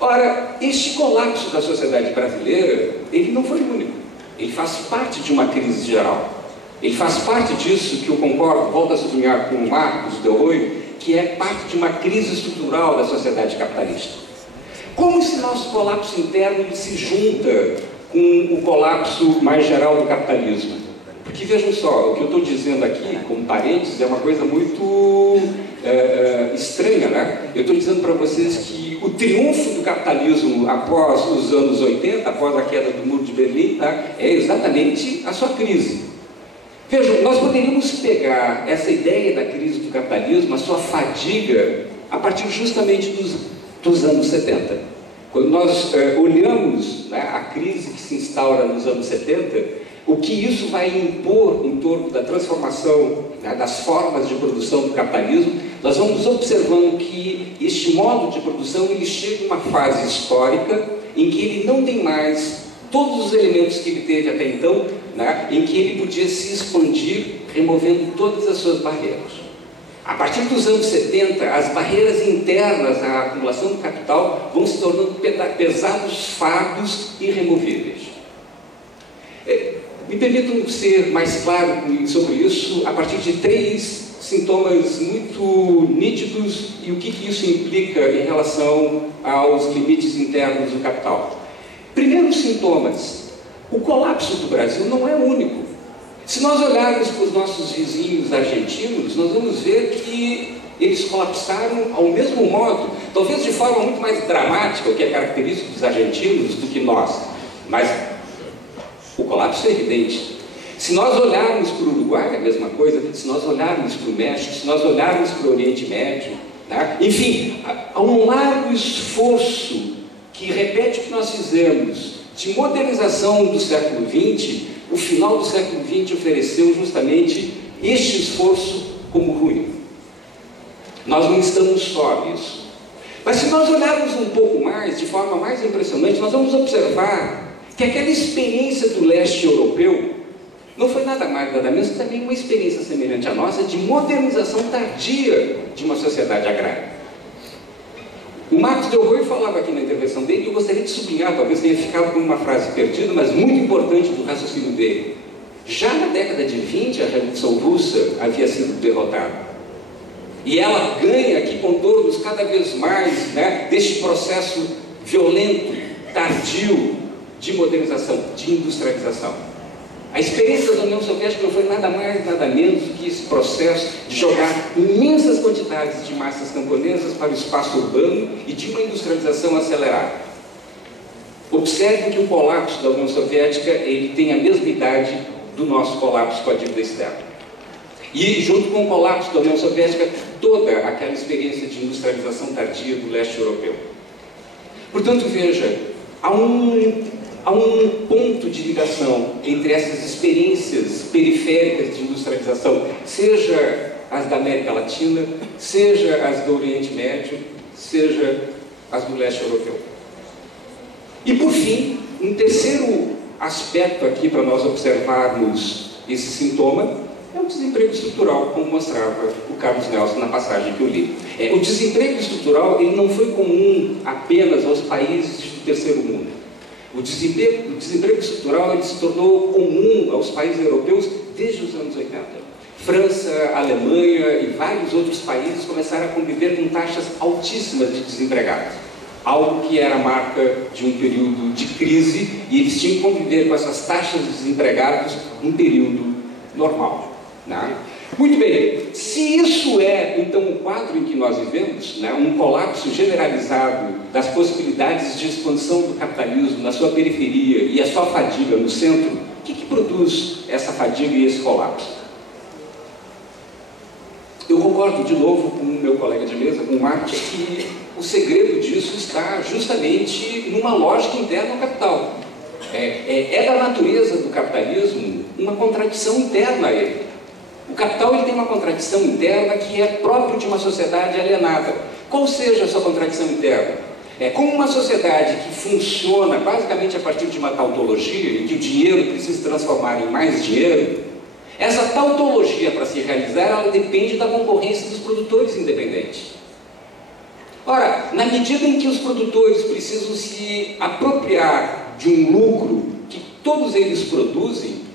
Ora, este colapso da sociedade brasileira, ele não foi único. Ele faz parte de uma crise geral. Ele faz parte disso que eu concordo, volto a sublinhar com o Marcos Del Roio, que é parte de uma crise estrutural da sociedade capitalista. Como esse nosso colapso interno ele se junta com o colapso mais geral do capitalismo? Porque vejam só, o que eu estou dizendo aqui, como parênteses, é uma coisa muito estranha, né? Eu estou dizendo para vocês que o triunfo do capitalismo após os anos 80, após a queda do Muro de Berlim, tá? É exatamente a sua crise. Vejam, nós poderíamos pegar essa ideia da crise do capitalismo, a sua fadiga, a partir justamente dos anos 70. Quando nós olhamos, né, a crise que se instaura nos anos 70, o que isso vai impor em torno da transformação, né, das formas de produção do capitalismo, nós vamos observando que este modo de produção ele chega em uma fase histórica em que ele não tem mais todos os elementos que ele teve até então, né, em que ele podia se expandir, removendo todas as suas barreiras. A partir dos anos 70, as barreiras internas à acumulação do capital vão se tornando pesados fardos irremovíveis. Me permitam ser mais claro sobre isso a partir de 3 sintomas muito nítidos e o que isso implica em relação aos limites internos do capital. Primeiros sintomas. O colapso do Brasil não é único. Se nós olharmos para os nossos vizinhos argentinos, nós vamos ver que eles colapsaram ao mesmo modo, talvez de forma muito mais dramática, o que é característico dos argentinos, do que nós. Mas o colapso é evidente. Se nós olharmos para o Uruguai, é a mesma coisa. Se nós olharmos para o México, se nós olharmos para o Oriente Médio, né? Enfim, há um largo esforço que repete o que nós fizemos de modernização do século XX. O final do século XX ofereceu justamente este esforço como ruim. Nós não estamos só nisso. Mas se nós olharmos um pouco mais, de forma mais impressionante, nós vamos observar que aquela experiência do leste europeu não foi nada mais, nada menos que também uma experiência semelhante à nossa de modernização tardia de uma sociedade agrária. O Marcos Del Roio falava aqui na intervenção dele, e eu gostaria de sublinhar, talvez tenha ficado com uma frase perdida, mas muito importante do raciocínio dele. Já na década de 20, a Revolução Russa havia sido derrotada. E ela ganha aqui contornos cada vez mais, né, deste processo violento, tardio, de modernização, de industrialização. A experiência da União Soviética não foi nada mais, nada menos do que esse processo de jogar imensas quantidades de massas camponesas para o espaço urbano e de uma industrialização acelerada. Observe que o colapso da União Soviética ele tem a mesma idade do nosso colapso com a dívida externa. E junto com o colapso da União Soviética, toda aquela experiência de industrialização tardia do leste europeu. Portanto, veja, há um ponto de ligação entre essas experiências periféricas de industrialização, seja as da América Latina, seja as do Oriente Médio, seja as do leste europeu. E, por fim, um terceiro aspecto aqui para nós observarmos esse sintoma é o desemprego estrutural, como mostrava o Carlos Nelson na passagem que eu li. O desemprego estrutural ele não foi comum apenas aos países do terceiro mundo. O desemprego estrutural ele se tornou comum aos países europeus desde os anos 80. França, Alemanha e vários outros países começaram a conviver com taxas altíssimas de desempregados. Algo que era marca de um período de crise e eles tinham que conviver com essas taxas de desempregados num período normal. Né? Muito bem, se isso é, então, o quadro em que nós vivemos, né, um colapso generalizado das possibilidades de expansão do capitalismo na sua periferia e a sua fadiga no centro, o que produz essa fadiga e esse colapso? Eu concordo de novo com o meu colega de mesa, com o Marcos, que o segredo disso está justamente numa lógica interna ao capital. É da natureza do capitalismo uma contradição interna a ele. O capital ele tem uma contradição interna que é próprio de uma sociedade alienada. Qual seja a sua contradição interna? Como uma sociedade que funciona basicamente a partir de uma tautologia, em que o dinheiro precisa se transformar em mais dinheiro, essa tautologia, para se realizar, ela depende da concorrência dos produtores independentes. Ora, na medida em que os produtores precisam se apropriar de um lucro que todos eles produzem,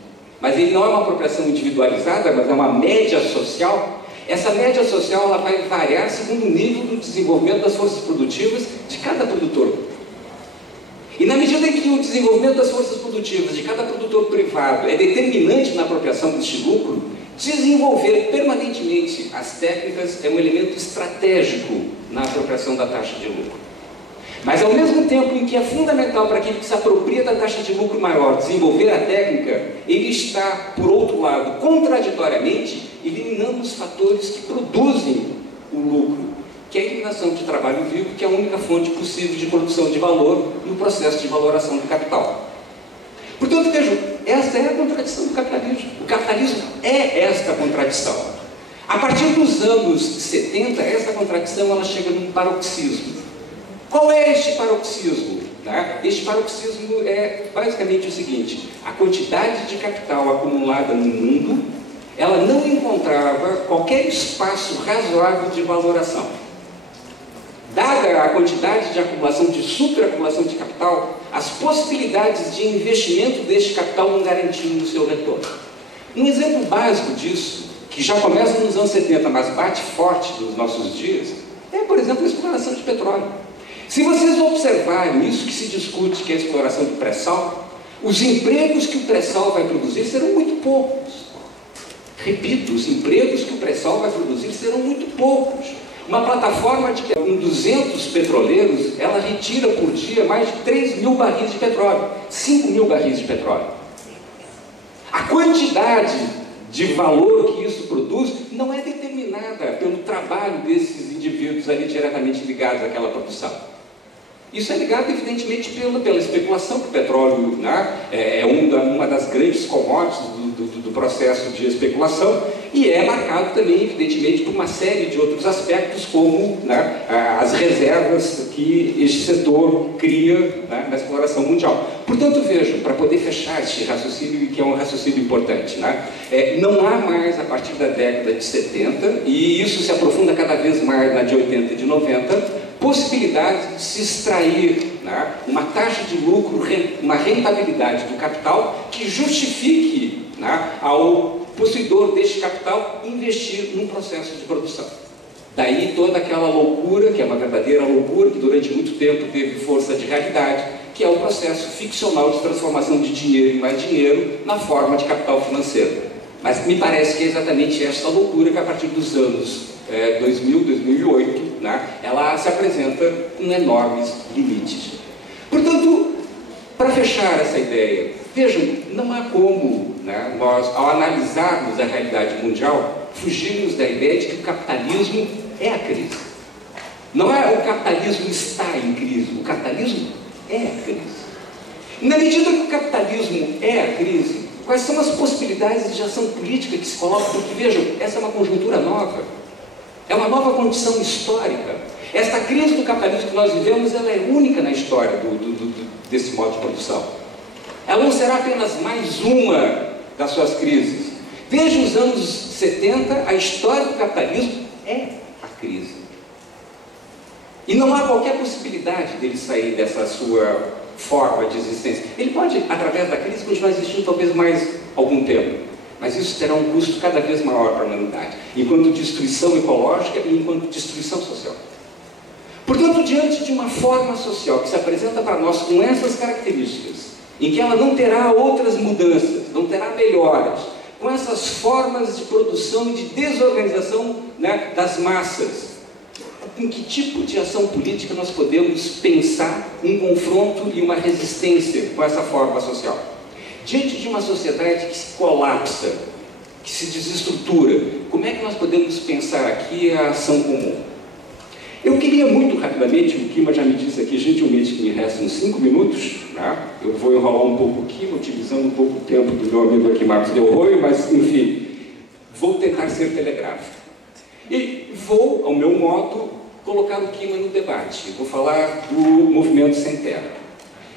mas ele não é uma apropriação individualizada, mas é uma média social. Essa média social ela vai variar segundo o nível do desenvolvimento das forças produtivas de cada produtor. E na medida em que o desenvolvimento das forças produtivas de cada produtor privado é determinante na apropriação deste lucro, desenvolver permanentemente as técnicas é um elemento estratégico na apropriação da taxa de lucro. Mas ao mesmo tempo em que é fundamental para aquele que se apropria da taxa de lucro maior desenvolver a técnica, ele está, por outro lado, contraditoriamente, eliminando os fatores que produzem o lucro, que é a eliminação de trabalho vivo, que é a única fonte possível de produção de valor no processo de valoração do capital. Portanto, vejam, esta é a contradição do capitalismo. O capitalismo é esta contradição. A partir dos anos 70, essa contradição ela chega num paroxismo. Qual é este paroxismo? Este paroxismo é basicamente o seguinte: a quantidade de capital acumulada no mundo, ela não encontrava qualquer espaço razoável de valoração. Dada a quantidade de acumulação, de superacumulação de capital, as possibilidades de investimento deste capital não garantiam o seu retorno. Um exemplo básico disso, que já começa nos anos 70, mas bate forte nos nossos dias, é, por exemplo, a exploração de petróleo. Se vocês observarem isso que se discute, que é a exploração do pré-sal, os empregos que o pré-sal vai produzir serão muito poucos. Repito, os empregos que o pré-sal vai produzir serão muito poucos. Uma plataforma com 200 petroleiros, ela retira por dia mais de 3 mil barris de petróleo, 5 mil barris de petróleo. A quantidade de valor que isso produz não é determinada pelo trabalho desses indivíduos ali diretamente ligados àquela produção. Isso é ligado, evidentemente, pela especulação, que o petróleo é uma das grandes commodities do processo de especulação, e é marcado também, evidentemente, por uma série de outros aspectos, como as reservas que este setor cria na exploração mundial. Portanto, vejam, para poder fechar este raciocínio, que é um raciocínio importante, não há mais, a partir da década de 70, e isso se aprofunda cada vez mais na de 80 e de 90, possibilidade de se extrair uma taxa de lucro, uma rentabilidade do capital que justifique ao possuidor deste capital investir num processo de produção. Daí toda aquela loucura, que é uma verdadeira loucura, que durante muito tempo teve força de realidade, que é o processo ficcional de transformação de dinheiro em mais dinheiro na forma de capital financeiro. Mas me parece que é exatamente esta loucura que a partir dos anos 2000, 2008, ela se apresenta com enormes limites. Portanto, para fechar essa ideia, vejam, não há como nós, ao analisarmos a realidade mundial, fugirmos da ideia de que o capitalismo é a crise. Não é o capitalismo está em crise, o capitalismo é a crise. E na medida que o capitalismo é a crise, quais são as possibilidades de ação política que se colocam? Porque, vejam, essa é uma conjuntura nova. É uma nova condição histórica. Esta crise do capitalismo que nós vivemos, ela é única na história desse modo de produção. Ela não será apenas mais uma das suas crises. Veja os anos 70, a história do capitalismo é a crise. E não há qualquer possibilidade dele sair dessa sua forma de existência. Ele pode, através da crise, continuar existindo talvez mais algum tempo. Mas isso terá um custo cada vez maior para a humanidade, enquanto destruição ecológica e enquanto destruição social. Portanto, diante de uma forma social que se apresenta para nós com essas características, em que ela não terá outras mudanças, não terá melhoras, com essas formas de produção e de desorganização das massas, em que tipo de ação política nós podemos pensar um confronto e uma resistência com essa forma social? Diante de uma sociedade que se colapsa, que se desestrutura, como é que nós podemos pensar aqui a ação comum? Eu queria muito rapidamente, o Kima já me disse aqui gentilmente que me restam 5 minutos, eu vou enrolar um pouco o Kima, utilizando um pouco o tempo do meu amigo aqui, Marcos Del Roio, mas enfim, vou tentar ser telegráfico. E vou, ao meu modo, colocar o Kima no debate. Eu vou falar do movimento sem terra.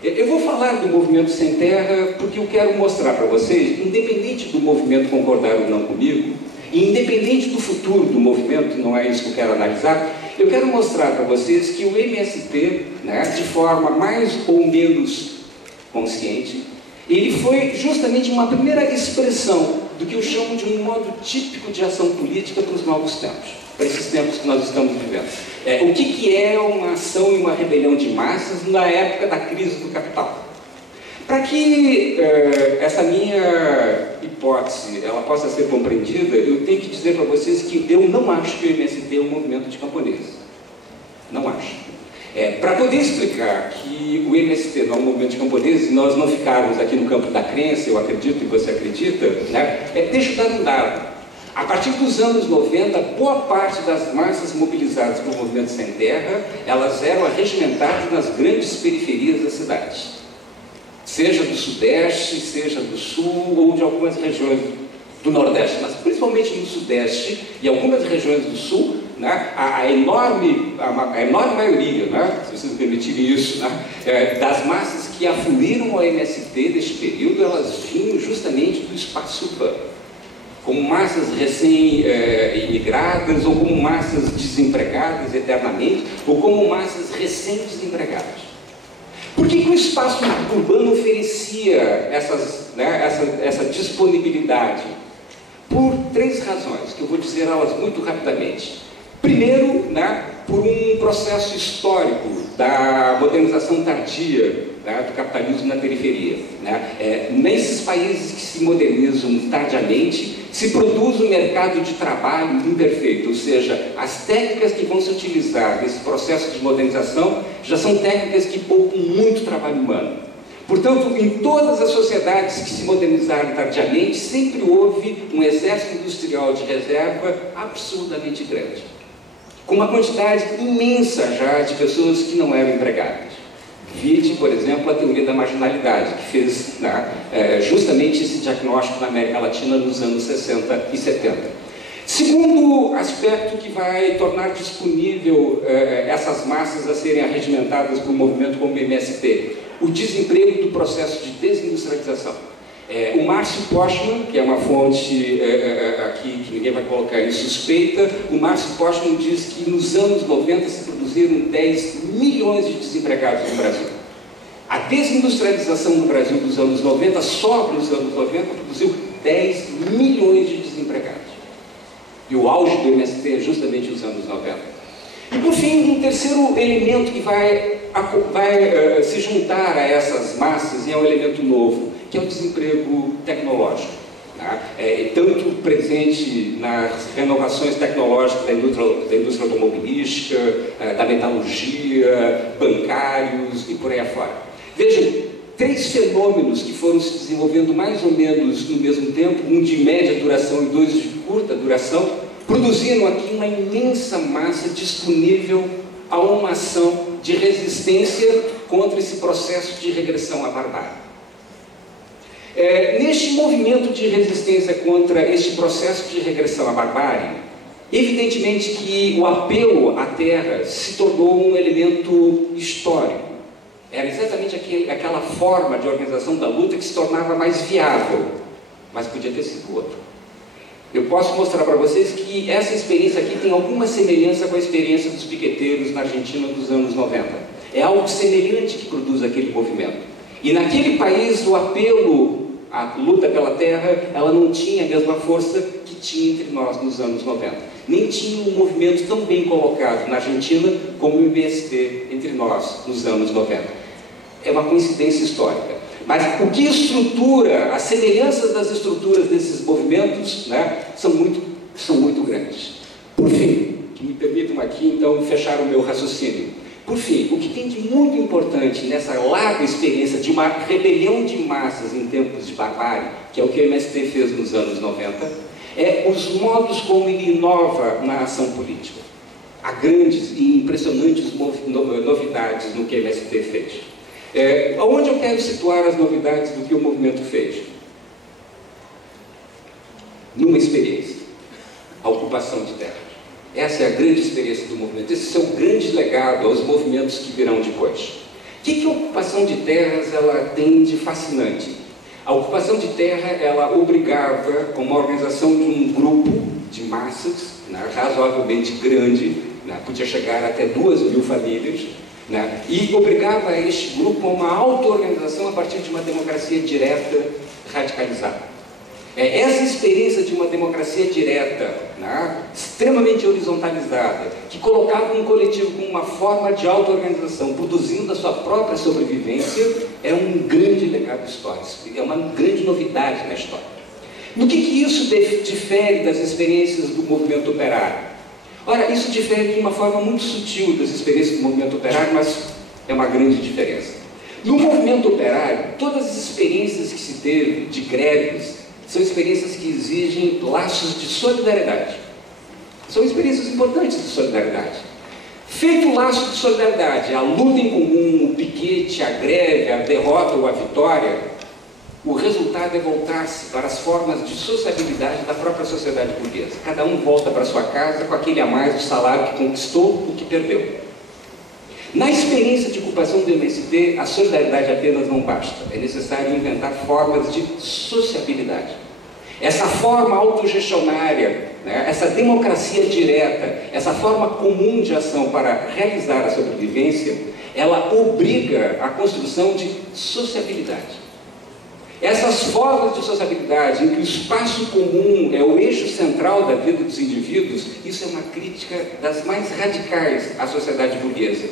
Eu vou falar do movimento sem terra porque eu quero mostrar para vocês, independente do movimento concordar ou não comigo, e independente do futuro do movimento, não é isso que eu quero analisar, eu quero mostrar para vocês que o MST, de forma mais ou menos consciente, Ele foi justamente uma primeira expressão do que eu chamo de um modo típico de ação política para os novos tempos, para esses tempos que nós estamos vivendo. O que é uma ação e uma rebelião de massas na época da crise do capital? Para que essa minha hipótese ela possa ser compreendida, eu tenho que dizer para vocês que eu não acho que o MST é um movimento de camponeses. Não acho. Para poder explicar que o MST não é um movimento de camponeses, nós não ficarmos aqui no campo da crença, eu acredito e você acredita, né? Deixa eu dar um dado. A partir dos anos 90, boa parte das massas mobilizadas pelo movimento Sem Terra, elas eram arregimentadas nas grandes periferias da cidade. Seja do Sudeste, seja do Sul ou de algumas regiões do Nordeste, mas principalmente no Sudeste e algumas regiões do Sul, né, a enorme maioria, né, se vocês me permitirem isso, né, das massas que afluíram ao MST neste período, elas vinham justamente do espaço urbano, como massas recém-imigradas, ou como massas desempregadas eternamente, ou como massas recém-desempregadas. Por que o espaço urbano oferecia essa disponibilidade? Por três razões, que eu vou dizer elas muito rapidamente. Primeiro, né, por um processo histórico da modernização tardia, né, do capitalismo na periferia. Né? Nesses países que se modernizam tardiamente, se produz um mercado de trabalho imperfeito, ou seja, as técnicas que vão se utilizar nesse processo de modernização já são técnicas que poupam muito trabalho humano. Portanto, em todas as sociedades que se modernizaram tardiamente, sempre houve um exército industrial de reserva absurdamente grande, com uma quantidade imensa já de pessoas que não eram empregadas. Vide, por exemplo, a teoria da marginalidade, que fez justamente esse diagnóstico na América Latina nos anos 60 e 70. Segundo aspecto que vai tornar disponível essas massas a serem arregimentadas por um movimento como o MST, o desemprego do processo de desindustrialização. O Márcio Postman, que é uma fonte aqui que ninguém vai colocar em suspeita, o Márcio Postman diz que nos anos 90 se produziram 10 milhões de desempregados no Brasil. A desindustrialização no Brasil dos anos 90, só nos anos 90, produziu 10 milhões de desempregados. E o auge do MST é justamente os anos 90. E, por fim, um terceiro elemento que vai se juntar a essas massas, e é um elemento novo, que é o desemprego tecnológico. Né? Tanto presente nas renovações tecnológicas da indústria automobilística, da metalurgia, bancários e por aí afora. Vejam, três fenômenos que foram se desenvolvendo mais ou menos no mesmo tempo, um de média duração e dois de curta duração, produziram aqui uma imensa massa disponível a uma ação de resistência contra esse processo de regressão à barbárie. Neste movimento de resistência contra este processo de regressão à barbárie, evidentemente que o apelo à terra se tornou um elemento histórico. Era exatamente aquela forma de organização da luta que se tornava mais viável, mas podia ter sido outra. Eu posso mostrar para vocês que essa experiência aqui tem alguma semelhança com a experiência dos piqueteiros na Argentina dos anos 90. É algo semelhante que produz aquele movimento. E naquele país, o apelo à luta pela terra, ela não tinha a mesma força que tinha entre nós nos anos 90. Nem tinha um movimento tão bem colocado na Argentina como o MST entre nós nos anos 90. É uma coincidência histórica. Mas o que estrutura, as semelhanças das estruturas desses movimentos, né, são muito grandes. Por fim, que me permitam aqui então fechar o meu raciocínio. Por fim, o que tem de muito importante nessa larga experiência de uma rebelião de massas em tempos de barbárie, que é o que o MST fez nos anos 90, é os modos como ele inova na ação política. Há grandes e impressionantes novidades no que o MST fez. Onde eu quero situar as novidades do que o movimento fez? Numa experiência, a ocupação de terras. Essa é a grande experiência do movimento. Esse é o grande legado aos movimentos que virão depois. O que a ocupação de terras ela tem de fascinante? A ocupação de terra ela obrigava, como a organização de um grupo de massas, né, razoavelmente grande, né, podia chegar até 2.000 famílias, né? E obrigava este grupo a uma auto-organização a partir de uma democracia direta radicalizada. Essa experiência de uma democracia direta, né, extremamente horizontalizada, que colocava um coletivo como uma forma de auto-organização, produzindo a sua própria sobrevivência, é um grande legado histórico, é uma grande novidade na história. No que isso difere das experiências do movimento operário? Ora, isso difere de uma forma muito sutil das experiências do movimento operário, mas é uma grande diferença. No movimento operário, todas as experiências que se teve de greves são experiências que exigem laços de solidariedade. São experiências importantes de solidariedade. Feito o laço de solidariedade, a luta em comum, o piquete, a greve, a derrota ou a vitória, o resultado é voltar-se para as formas de sociabilidade da própria sociedade burguesa. Cada um volta para sua casa com aquele a mais do salário que conquistou, o que perdeu. Na experiência de ocupação do MST, a solidariedade apenas não basta. É necessário inventar formas de sociabilidade. Essa forma autogestionária, né, essa democracia direta, essa forma comum de ação para realizar a sobrevivência, ela obriga a construção de sociabilidade. Essas formas de sociabilidade, em que o espaço comum é o eixo central da vida dos indivíduos, isso é uma crítica das mais radicais à sociedade burguesa.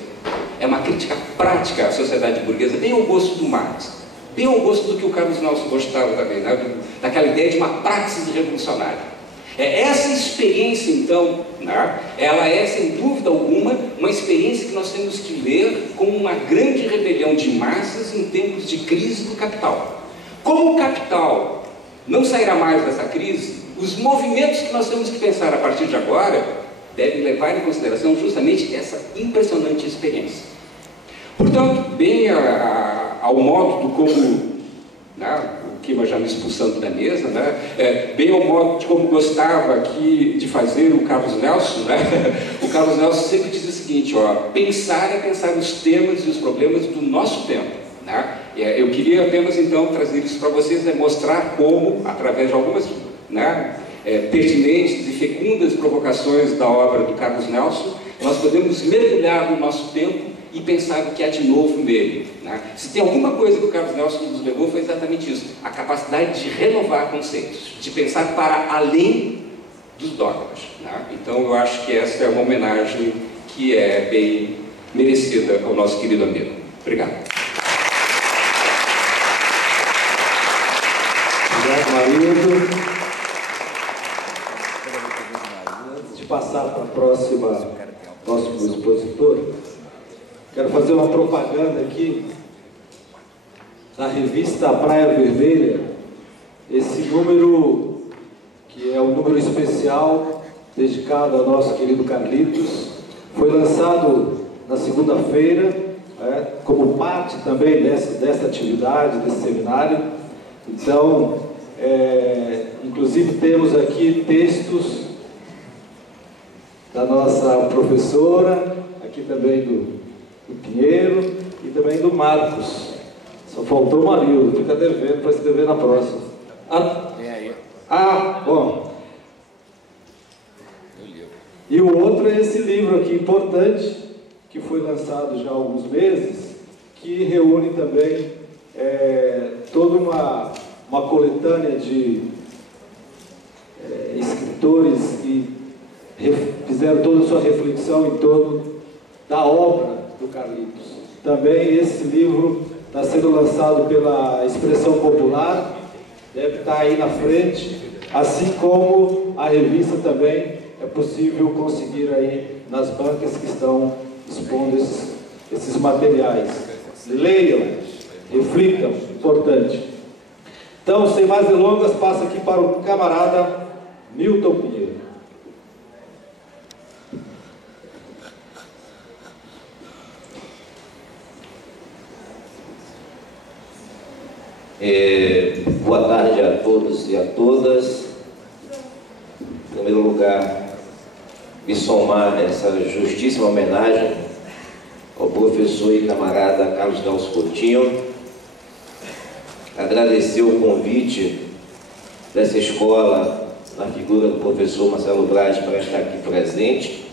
É uma crítica prática à sociedade burguesa, bem ao gosto do Marx, bem ao gosto do que o Carlos Nelson gostava também, né? Daquela ideia de uma praxis revolucionária. Essa experiência, então, né, ela é, sem dúvida alguma, uma experiência que nós temos que ler como uma grande rebelião de massas em tempos de crise do capital. Como o capital não sairá mais dessa crise, os movimentos que nós temos que pensar a partir de agora devem levar em consideração justamente essa impressionante experiência. Portanto, bem ao modo do como, né, o Kima já me expulsando da mesa, né, bem ao modo de como gostava aqui de fazer o Carlos Nelson, né, o Carlos Nelson sempre diz o seguinte, ó, pensar é pensar os temas e os problemas do nosso tempo. Né? Eu queria apenas então trazer isso para vocês, mostrar como, através de algumas, né, pertinentes e fecundas provocações da obra do Carlos Nelson, nós podemos mergulhar no nosso tempo e pensar o que há de novo nele. Né? Se tem alguma coisa que o Carlos Nelson nos levou, foi exatamente isso, a capacidade de renovar conceitos, de pensar para além dos dogmas. Né? Então eu acho que essa é uma homenagem que é bem merecida ao nosso querido amigo. Obrigado. Marido. Antes de passar para o próximo expositor, quero fazer uma propaganda aqui da revista Praia Vermelha. Esse número, que é um número especial dedicado ao nosso querido Carlitos, foi lançado na segunda-feira, como parte também dessa atividade, desse seminário. Então, inclusive temos aqui textos da nossa professora, aqui também do Pinheiro e também do Marcos. Só faltou o Marildo, fica devendo para escrever na próxima. Bom. E o outro é esse livro aqui importante, que foi lançado já há alguns meses, que reúne também toda uma coletânea de escritores que fizeram toda a sua reflexão em torno da obra do Carlitos. Também esse livro está sendo lançado pela Expressão Popular, deve estar aí na frente, assim como a revista também é possível conseguir aí nas bancas que estão expondo esses materiais. Leiam, reflitam, importante. Então, sem mais delongas, passo aqui para o camarada Milton Pinheiro. Boa tarde a todos e a todas. Em primeiro lugar, me somar nessa justíssima homenagem ao professor e camarada Carlos Nelson Coutinho, agradecer o convite dessa escola na figura do professor Marcelo Braz para estar aqui presente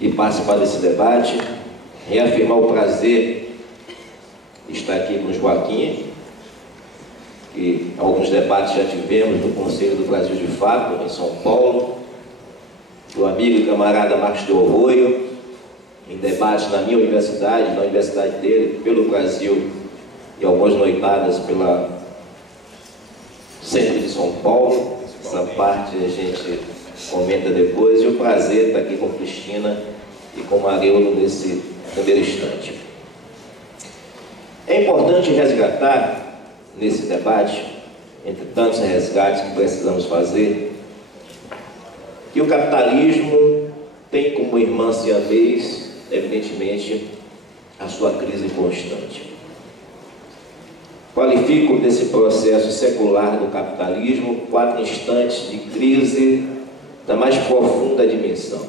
e participar desse debate. reafirmar o prazer de estar aqui com o Joaquim, que alguns debates já tivemos no Conselho do Brasil de Fato, em São Paulo, do amigo e camarada Marcos de Arroio, em debates na minha universidade, na universidade dele, pelo Brasil, e algumas noitadas pela Centro de São Paulo. Essa parte a gente comenta depois, e o prazer de estar aqui com Cristina e com Mareulo nesse primeiro instante. É importante resgatar nesse debate, entre tantos resgates que precisamos fazer, que o capitalismo tem como irmã siamês, evidentemente, a sua crise constante. Qualifico desse processo secular do capitalismo 4 instantes de crise da mais profunda dimensão.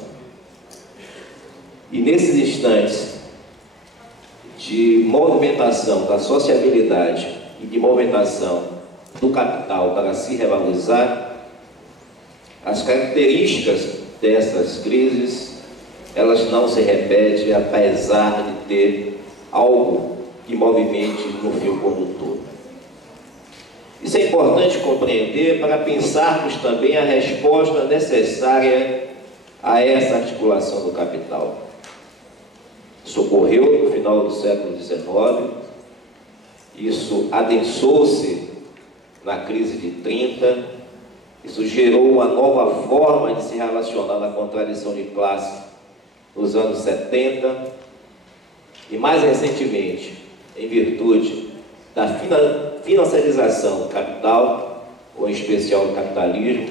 E nesses instantes de movimentação da sociabilidade e de movimentação do capital para se revalorizar, as características dessas crises, elas não se repetem apesar de ter algo que movimente no fio condutor. Isso é importante compreender para pensarmos também a resposta necessária a essa articulação do capital. Isso ocorreu no final do século XIX, isso adensou-se na crise de 30, isso gerou uma nova forma de se relacionar na contradição de classe nos anos 70, e mais recentemente, em virtude da financiarização do capital, ou em especial do capitalismo,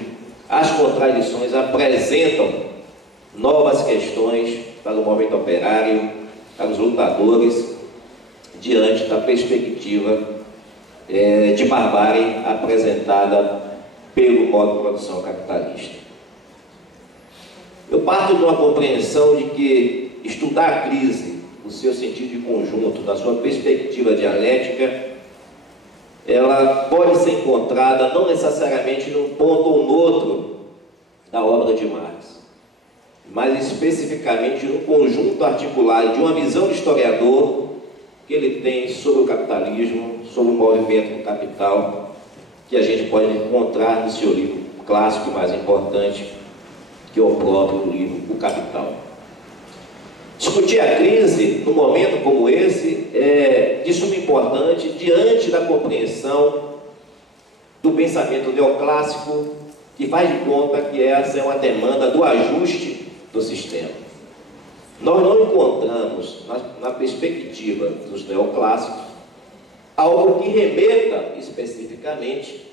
as contradições apresentam novas questões para o movimento operário, para os lutadores, diante da perspectiva de barbárie apresentada pelo modo de produção capitalista. Eu parto de uma compreensão de que estudar a crise, no seu sentido de conjunto, na sua perspectiva dialética, ela pode ser encontrada não necessariamente num ponto ou no outro da obra de Marx, mas especificamente no conjunto articulado de uma visão de historiador que ele tem sobre o capitalismo, sobre o movimento do capital, que a gente pode encontrar no seu livro clássico mais importante, que é o próprio livro O Capital. Discutir a crise, num momento como esse, é de suma importância diante da compreensão do pensamento neoclássico, que faz de conta que essa é uma demanda do ajuste do sistema. Nós não encontramos, na perspectiva dos neoclássicos, algo que remeta especificamente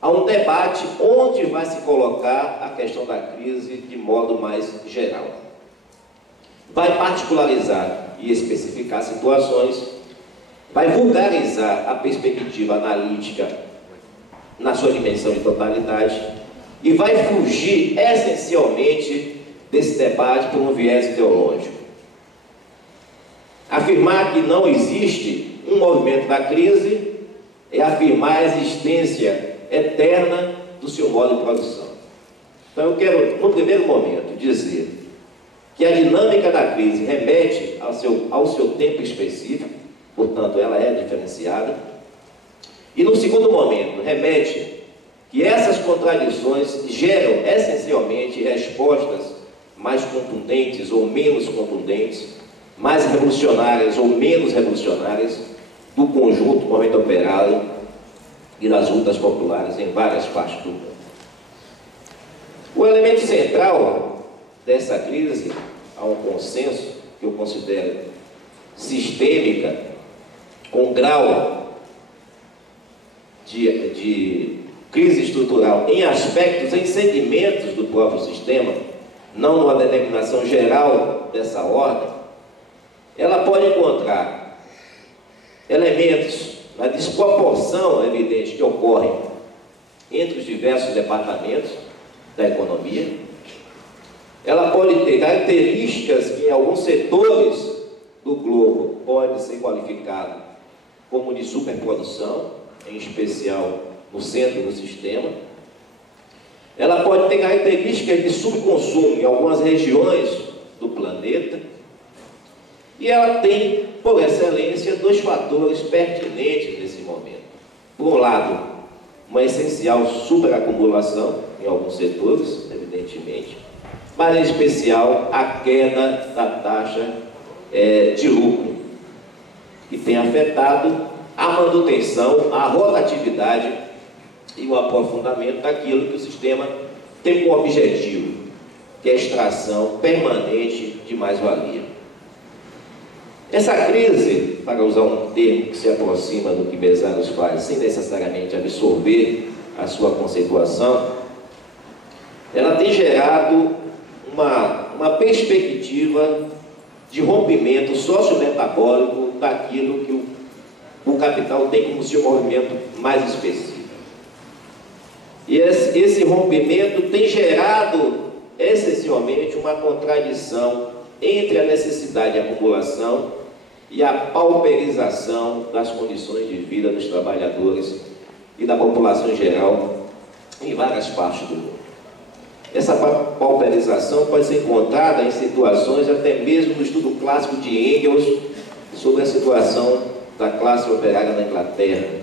a um debate onde vai se colocar a questão da crise de modo mais geral. Vai particularizar e especificar situações, vai vulgarizar a perspectiva analítica na sua dimensão de totalidade e vai fugir essencialmente desse debate por um viés ideológico. Afirmar que não existe um movimento da crise é afirmar a existência eterna do seu modo de produção. Então eu quero, no primeiro momento, dizer que a dinâmica da crise remete ao seu tempo específico, portanto ela é diferenciada, e no segundo momento remete que essas contradições geram essencialmente respostas mais contundentes ou menos contundentes, mais revolucionárias ou menos revolucionárias do conjunto do movimento operário e das lutas populares em várias partes do mundo. O elemento central dessa crise, há um consenso que eu considero sistêmica, com grau de crise estrutural em aspectos, em segmentos do próprio sistema, não numa determinação geral dessa ordem, ela pode encontrar elementos na desproporção evidente que ocorre entre os diversos departamentos da economia. Ela pode ter características que em alguns setores do globo pode ser qualificado como de superprodução, em especial no centro do sistema. Ela pode ter características de subconsumo em algumas regiões do planeta. E ela tem, por excelência, dois fatores pertinentes nesse momento. Por um lado, uma essencial superacumulação em alguns setores, evidentemente, mas em especial a queda da taxa de lucro, que tem afetado a manutenção, a rotatividade e o aprofundamento daquilo que o sistema tem como objetivo, que é a extração permanente de mais-valia. Essa crise, para usar um termo que se aproxima do que Mesaros faz, sem necessariamente absorver a sua conceituação, ela tem gerado uma perspectiva de rompimento sociometabólico daquilo que o capital tem como seu movimento mais específico. E esse rompimento tem gerado essencialmente uma contradição entre a necessidade de acumulação e a pauperização das condições de vida dos trabalhadores e da população em geral em várias partes do mundo. Essa pauperização pode ser encontrada em situações até mesmo no estudo clássico de Engels sobre a situação da classe operária na Inglaterra.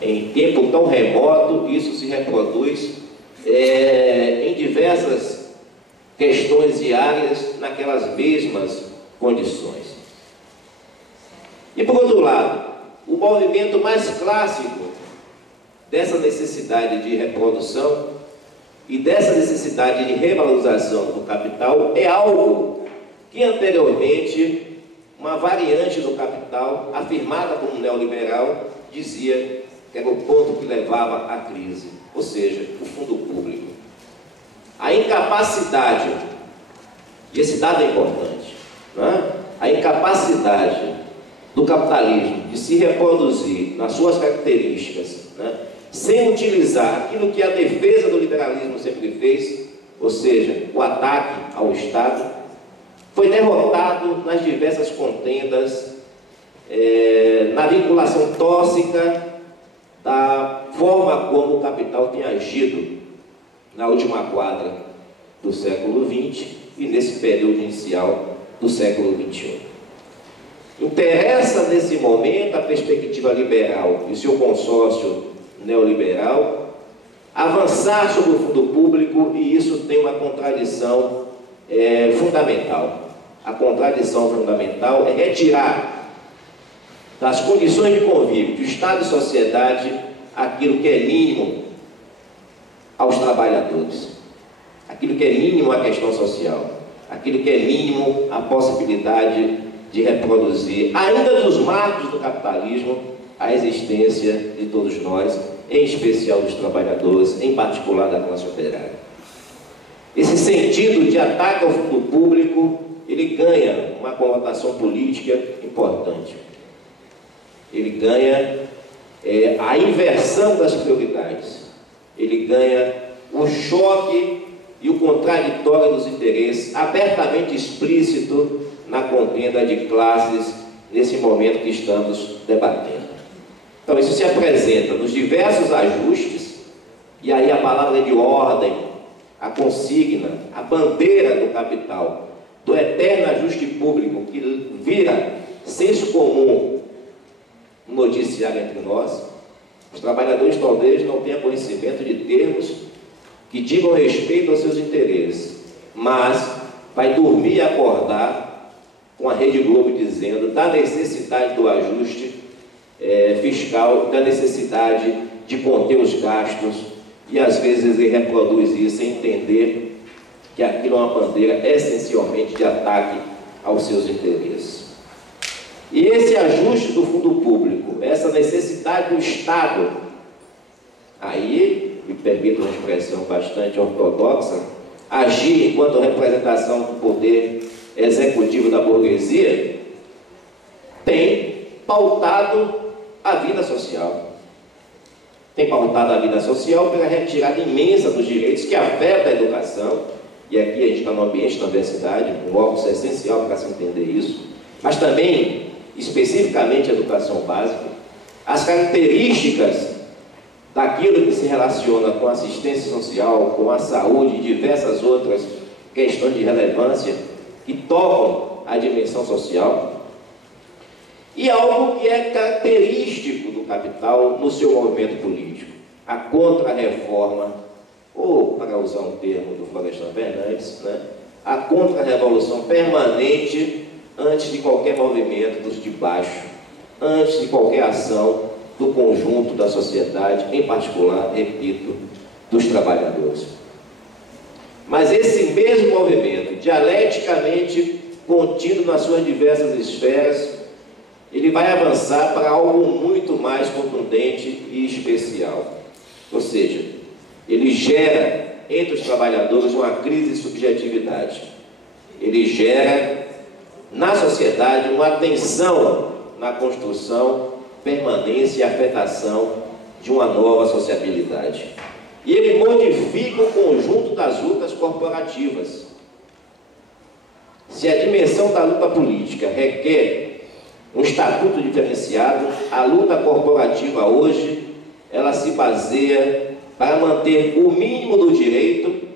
Em tempo tão remoto, isso se reproduz em diversas questões diárias naquelas mesmas condições. E por outro lado, o movimento mais clássico dessa necessidade de reprodução e dessa necessidade de revalorização do capital é algo que anteriormente uma variante do capital, afirmada como neoliberal, dizia que era o ponto que levava à crise, ou seja, o fundo público. A incapacidade, e esse dado é importante, a incapacidade do capitalismo de se reproduzir nas suas características, sem utilizar aquilo que a defesa do liberalismo sempre fez, ou seja, o ataque ao Estado, foi derrotado nas diversas contendas, na vinculação tóxica da forma como o capital tem agido na última quadra do século XX e nesse período inicial do século XXI. Interessa nesse momento a perspectiva liberal e o seu consórcio neoliberal avançar sobre o fundo público, e isso tem uma contradição fundamental. A contradição fundamental é retirar das condições de convívio de Estado e sociedade aquilo que é mínimo aos trabalhadores, aquilo que é mínimo à questão social, aquilo que é mínimo à possibilidade de reproduzir, ainda nos marcos do capitalismo, a existência de todos nós, em especial dos trabalhadores, em particular da classe operária. Esse sentido de ataque ao fundo público, ele ganha uma conotação política importante. Ele ganha a inversão das prioridades. Ele ganha o choque e o contraditório dos interesses, abertamente explícito na contenda de classes, nesse momento que estamos debatendo. Então, isso se apresenta nos diversos ajustes, e aí a palavra de ordem, a consigna, a bandeira do capital, do eterno ajuste público, que vira senso comum no noticiário entre nós. Os trabalhadores talvez não tenham conhecimento de termos que digam respeito aos seus interesses, mas vai dormir e acordar com a Rede Globo dizendo da necessidade do ajuste fiscal, da necessidade de conter os gastos, e às vezes ele reproduz isso sem entender que aquilo é uma bandeira essencialmente de ataque aos seus interesses. E esse ajuste do fundo público, essa necessidade do Estado, aí, me permito uma expressão bastante ortodoxa, agir enquanto representação do poder executivo da burguesia, tem pautado a vida social. Tem pautado a vida social pela retirada imensa dos direitos que afeta a educação, e aqui a gente está no ambiente da universidade, um órgão essencial para se entender isso, mas também, especificamente, a educação básica, as características daquilo que se relaciona com a assistência social, com a saúde e diversas outras questões de relevância que tocam só a dimensão social, e algo que é característico do capital no seu movimento político, a contra-reforma, ou, para usar um termo do Florestan Fernandes, né, a contra-revolução permanente antes de qualquer movimento dos de baixo, antes de qualquer ação do conjunto da sociedade, em particular, repito, dos trabalhadores. Mas esse mesmo movimento, dialeticamente contido nas suas diversas esferas, ele vai avançar para algo muito mais contundente e especial. Ou seja, ele gera entre os trabalhadores uma crise de subjetividade. Ele gera na sociedade uma tensão na construção, permanência e afetação de uma nova sociabilidade. E ele modifica o conjunto das lutas corporativas. Se a dimensão da luta política requer um estatuto diferenciado, a luta corporativa hoje, ela se baseia para manter o mínimo do direito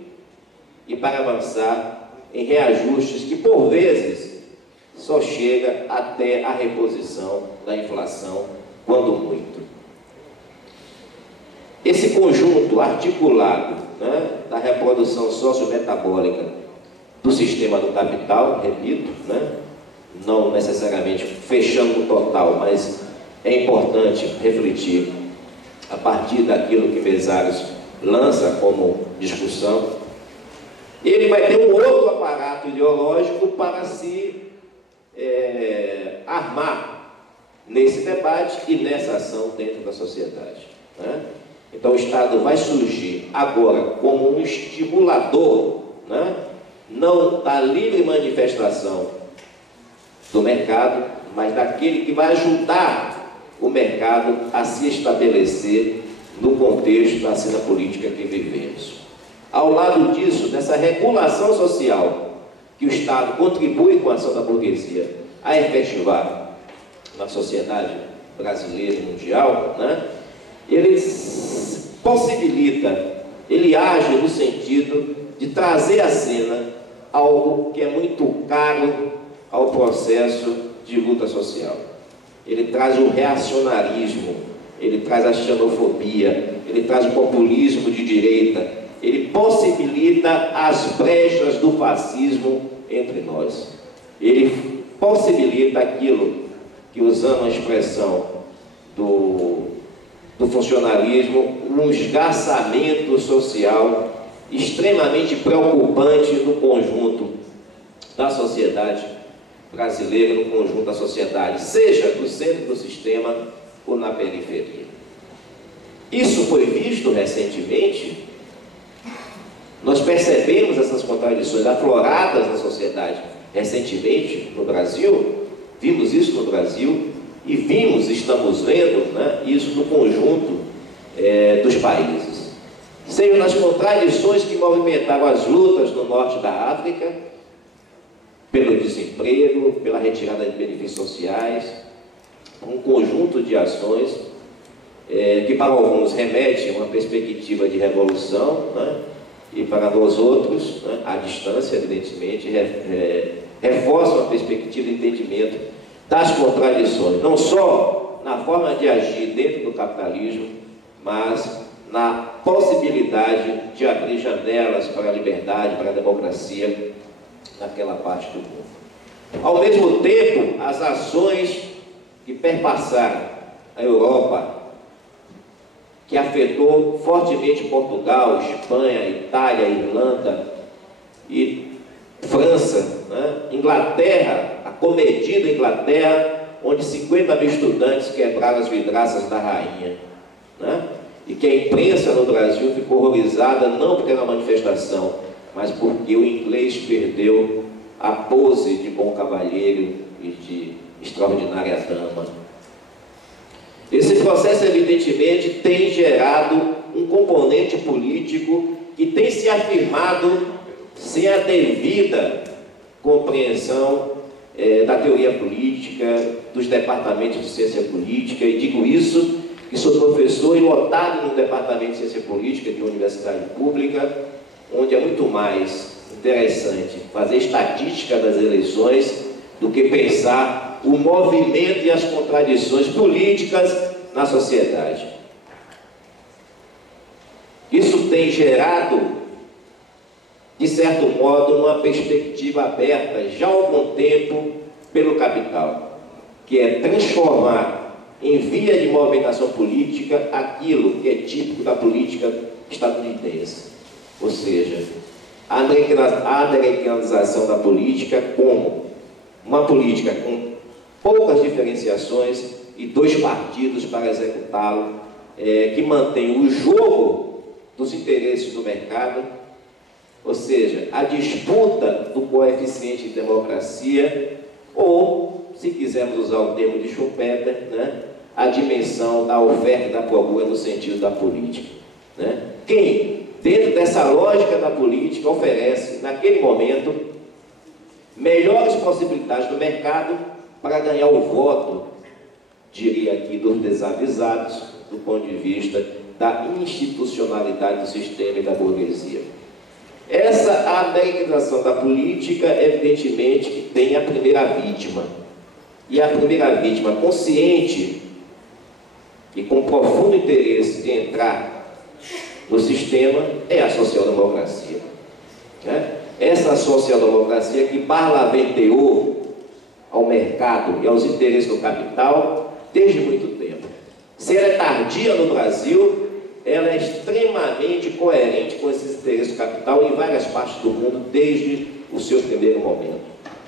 e para avançar em reajustes que, por vezes, só chega até a reposição da inflação, quando muito. Esse conjunto articulado, né, da reprodução sociometabólica do sistema do capital, repito, né, não necessariamente fechando o total, mas é importante refletir a partir daquilo que Mesaros lança como discussão. Ele vai ter um outro aparato ideológico para se armar nesse debate e nessa ação dentro da sociedade, né? Então o Estado vai surgir agora como um estimulador, né, não da livre manifestação do mercado, mas daquele que vai ajudar o mercado a se estabelecer no contexto da cena política que vivemos. Ao lado disso, dessa regulação social que o Estado contribui com a ação da burguesia a efetivar na sociedade brasileira e mundial, né, ele possibilita, ele age no sentido de trazer à cena algo que é muito caro ao processo de luta social. Ele traz o reacionarismo, ele traz a xenofobia, ele traz o populismo de direita, ele possibilita as brechas do fascismo entre nós. Ele possibilita aquilo que, usando a expressão do funcionalismo, um esgarçamento social extremamente preocupante no conjunto da sociedade brasileira, no conjunto da sociedade, seja no centro do sistema ou na periferia. Isso foi visto recentemente. Nós percebemos essas contradições afloradas na sociedade recentemente no Brasil, vimos isso no Brasil e estamos vendo, né, isso no conjunto dos países. Sejam nas contradições que movimentaram as lutas no norte da África, pelo desemprego, pela retirada de benefícios sociais, um conjunto de ações que para alguns remetem a uma perspectiva de revolução, né, e para nós outros, né, à distância, evidentemente, reforçam a perspectiva de entendimento das contradições, não só na forma de agir dentro do capitalismo, mas na possibilidade de abrir janelas para a liberdade, para a democracia naquela parte do mundo. Ao mesmo tempo, as ações que perpassaram a Europa, que afetou fortemente Portugal, Espanha, Itália, Irlanda e França, né? Inglaterra, a comedida Inglaterra, onde 50 mil estudantes quebraram as vidraças da rainha, né? E que a imprensa no Brasil ficou horrorizada, não porque era uma manifestação, mas porque o inglês perdeu a pose de bom cavalheiro e de extraordinária dama. Esse processo, evidentemente, tem gerado um componente político que tem se afirmado sem a devida compreensão da teoria política, dos departamentos de ciência política, e digo isso, que sou professor e lotado no departamento de ciência política de uma universidade pública, onde é muito mais interessante fazer estatística das eleições do que pensar o movimento e as contradições políticas na sociedade. Isso tem gerado, de certo modo, uma perspectiva aberta já há algum tempo pelo capital, que é transformar em via de movimentação política aquilo que é típico da política estadunidense, ou seja, a americanização da política como uma política com poucas diferenciações e 2 partidos para executá-lo, que mantém o jogo dos interesses do mercado, ou seja, a disputa do coeficiente de democracia, ou, se quisermos usar o termo de Schumpeter, né, a dimensão da oferta e da procura no sentido da política. Né? Quem, dentro dessa lógica da política, oferece, naquele momento, melhores possibilidades do mercado para ganhar o voto, diria aqui, dos desavisados, do ponto de vista da institucionalidade do sistema e da burguesia. Essa americanização da política, evidentemente, que tem a primeira vítima. E a primeira vítima consciente e com profundo interesse de entrar no sistema é a social-democracia. Né? Essa social-democracia que parlamenteou ao mercado e aos interesses do capital desde muito tempo. Se ela é tardia no Brasil, ela é extremamente coerente com esses interesses do capital em várias partes do mundo desde o seu primeiro momento.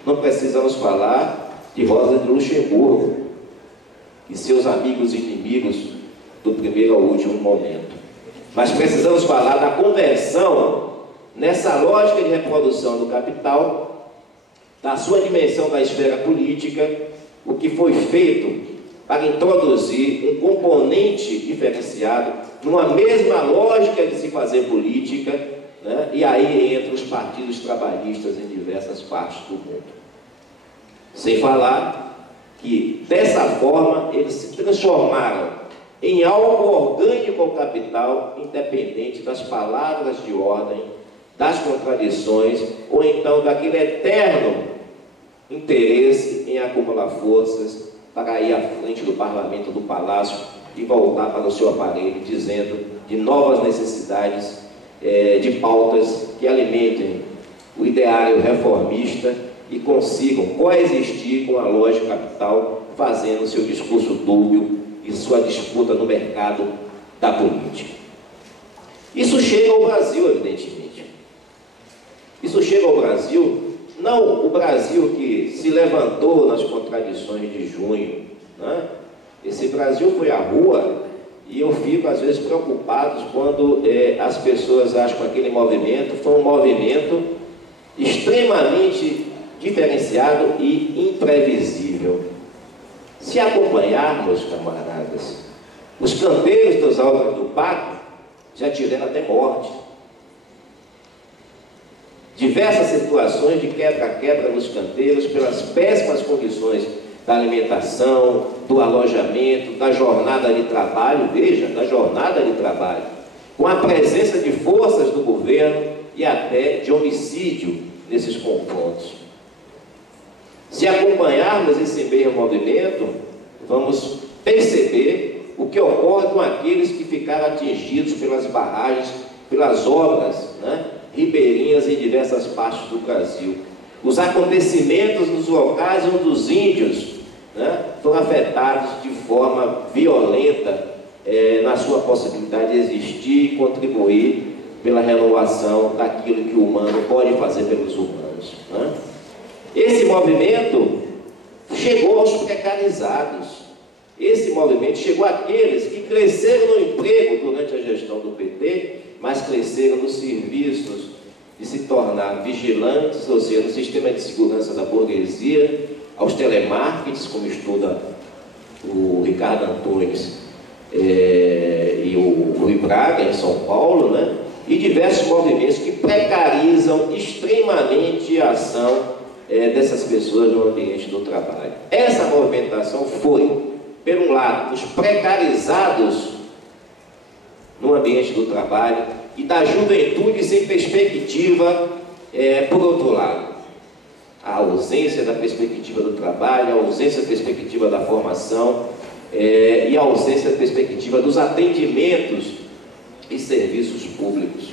Não precisamos falar de Rosa de Luxemburgo e seus amigos e inimigos do primeiro ao último momento. Mas precisamos falar da conversão nessa lógica de reprodução do capital, da sua dimensão da esfera política, o que foi feito para introduzir um componente diferenciado numa mesma lógica de se fazer política, né? E aí entra os partidos trabalhistas em diversas partes do mundo. Sem falar que, dessa forma, eles se transformaram em algo orgânico ao capital, independente das palavras de ordem, das contradições, ou então daquele eterno interesse em acumular forças para ir à frente do parlamento, do palácio, e voltar para o seu aparelho, dizendo de novas necessidades, de pautas que alimentem o ideário reformista e consigam coexistir com a lógica capital, fazendo seu discurso dúbio e sua disputa no mercado da política. Isso chega ao Brasil, evidentemente. Isso chega ao Brasil, não o Brasil que se levantou nas contradições de junho, né? Esse Brasil foi à rua, e eu fico às vezes preocupado quando as pessoas acham que aquele movimento foi um movimento extremamente diferenciado e imprevisível. Se acompanharmos, camaradas, os canteiros das obras do Pacto já tiveram até morte. Diversas situações de quebra-quebra nos canteiros pelas péssimas condições da alimentação, do alojamento, da jornada de trabalho, veja, da jornada de trabalho, com a presença de forças do governo e até de homicídio nesses confrontos. Se acompanharmos esse meio movimento, vamos perceber o que ocorre com aqueles que ficaram atingidos pelas barragens, pelas obras, né, ribeirinhas em diversas partes do Brasil. Os acontecimentos nos locais onde os índios, né, foram afetados de forma violenta na sua possibilidade de existir e contribuir pela renovação daquilo que o humano pode fazer pelos humanos. Né? Esse movimento chegou aos precarizados. Esse movimento chegou àqueles que cresceram no emprego durante a gestão do PT, mas cresceram nos serviços de se tornar vigilantes, ou seja, no sistema de segurança da burguesia, aos telemarketings, como estuda o Ricardo Antunes e o Rui Braga, em São Paulo, né? E diversos movimentos que precarizam extremamente a ação dessas pessoas no ambiente do trabalho. Essa movimentação foi, pelo lado, dos precarizados no ambiente do trabalho e da juventude sem perspectiva, por outro lado. a ausência da perspectiva do trabalho, a ausência da perspectiva da formação e a ausência da perspectiva dos atendimentos e serviços públicos.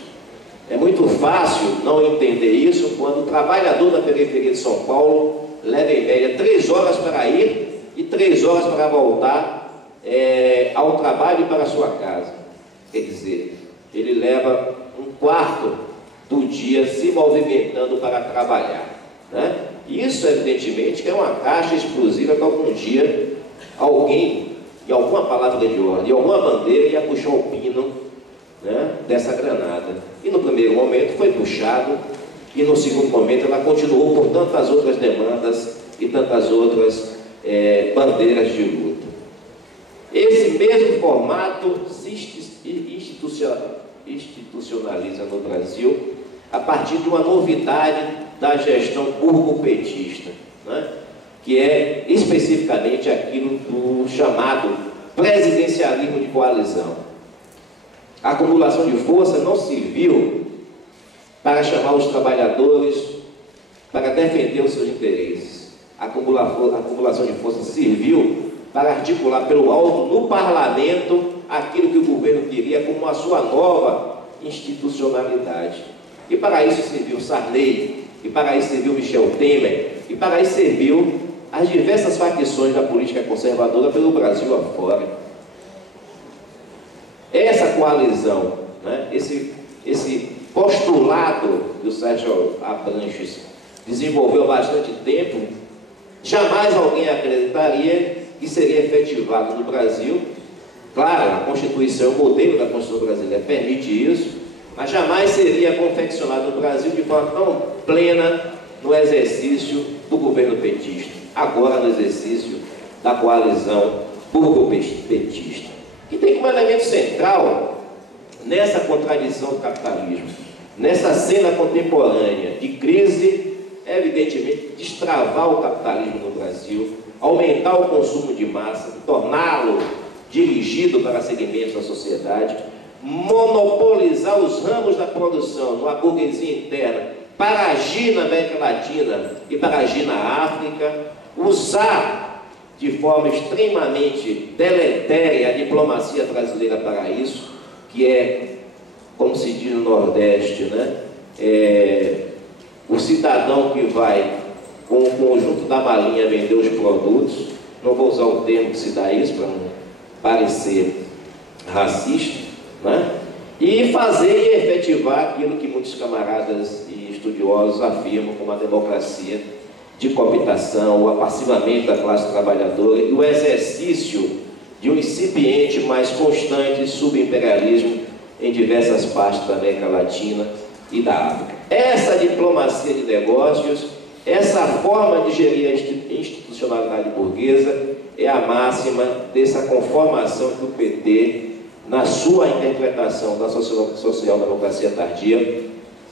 É muito fácil não entender isso quando o trabalhador da periferia de São Paulo leva em média 3 horas para ir e 3 horas para voltar ao trabalho e para a sua casa. Quer dizer, ele leva 1/4 do dia se movimentando para trabalhar, né? Isso, evidentemente, é uma caixa explosiva que algum dia alguém, em alguma palavra de ordem, em alguma bandeira, ia puxar o pino, né, dessa granada. E no primeiro momento foi puxado, e no segundo momento ela continuou por tantas outras demandas e tantas outras bandeiras de luta. Esse mesmo formato se institucionaliza no Brasil a partir de uma novidade da gestão burgo-petista, né, que é especificamente aquilo do chamado presidencialismo de coalizão. A acumulação de força não serviu para chamar os trabalhadores para defender os seus interesses. A acumulação de força serviu para articular pelo alto no parlamento aquilo que o governo queria como a sua nova institucionalidade. E para isso serviu Sarney, e para isso serviu Michel Temer, e para isso serviu as diversas facções da política conservadora pelo Brasil afora. Essa coalizão, né, esse postulado que o Sérgio Abranches desenvolveu há bastante tempo, jamais alguém acreditaria que seria efetivado no Brasil. Claro, a Constituição, o modelo da Constituição brasileira permite isso, mas jamais seria confeccionado no Brasil de forma tão plena no exercício do governo petista, agora no exercício da coalizão burgo-petista, que tem como elemento central, nessa contradição do capitalismo, nessa cena contemporânea de crise, evidentemente, destravar o capitalismo no Brasil, aumentar o consumo de massa, torná-lo dirigido para segmentos da sociedade, monopolizar os ramos da produção numa burguesia interna para agir na América Latina e para agir na África, usar de forma extremamente deletéria a diplomacia brasileira para isso, que é, como se diz no Nordeste, né, o cidadão que vai com o conjunto da malinha vender os produtos, não vou usar o termo que se dá isso para não parecer racista, né? E fazer e efetivar aquilo que muitos camaradas e estudiosos afirmam como a democracia de cooptação, o apassivamento da classe trabalhadora e o exercício de um incipiente, mais constante subimperialismo em diversas partes da América Latina e da África. Essa diplomacia de negócios, essa forma de gerir a institucionalidade burguesa é a máxima dessa conformação que o PT, na sua interpretação da social-democracia tardia,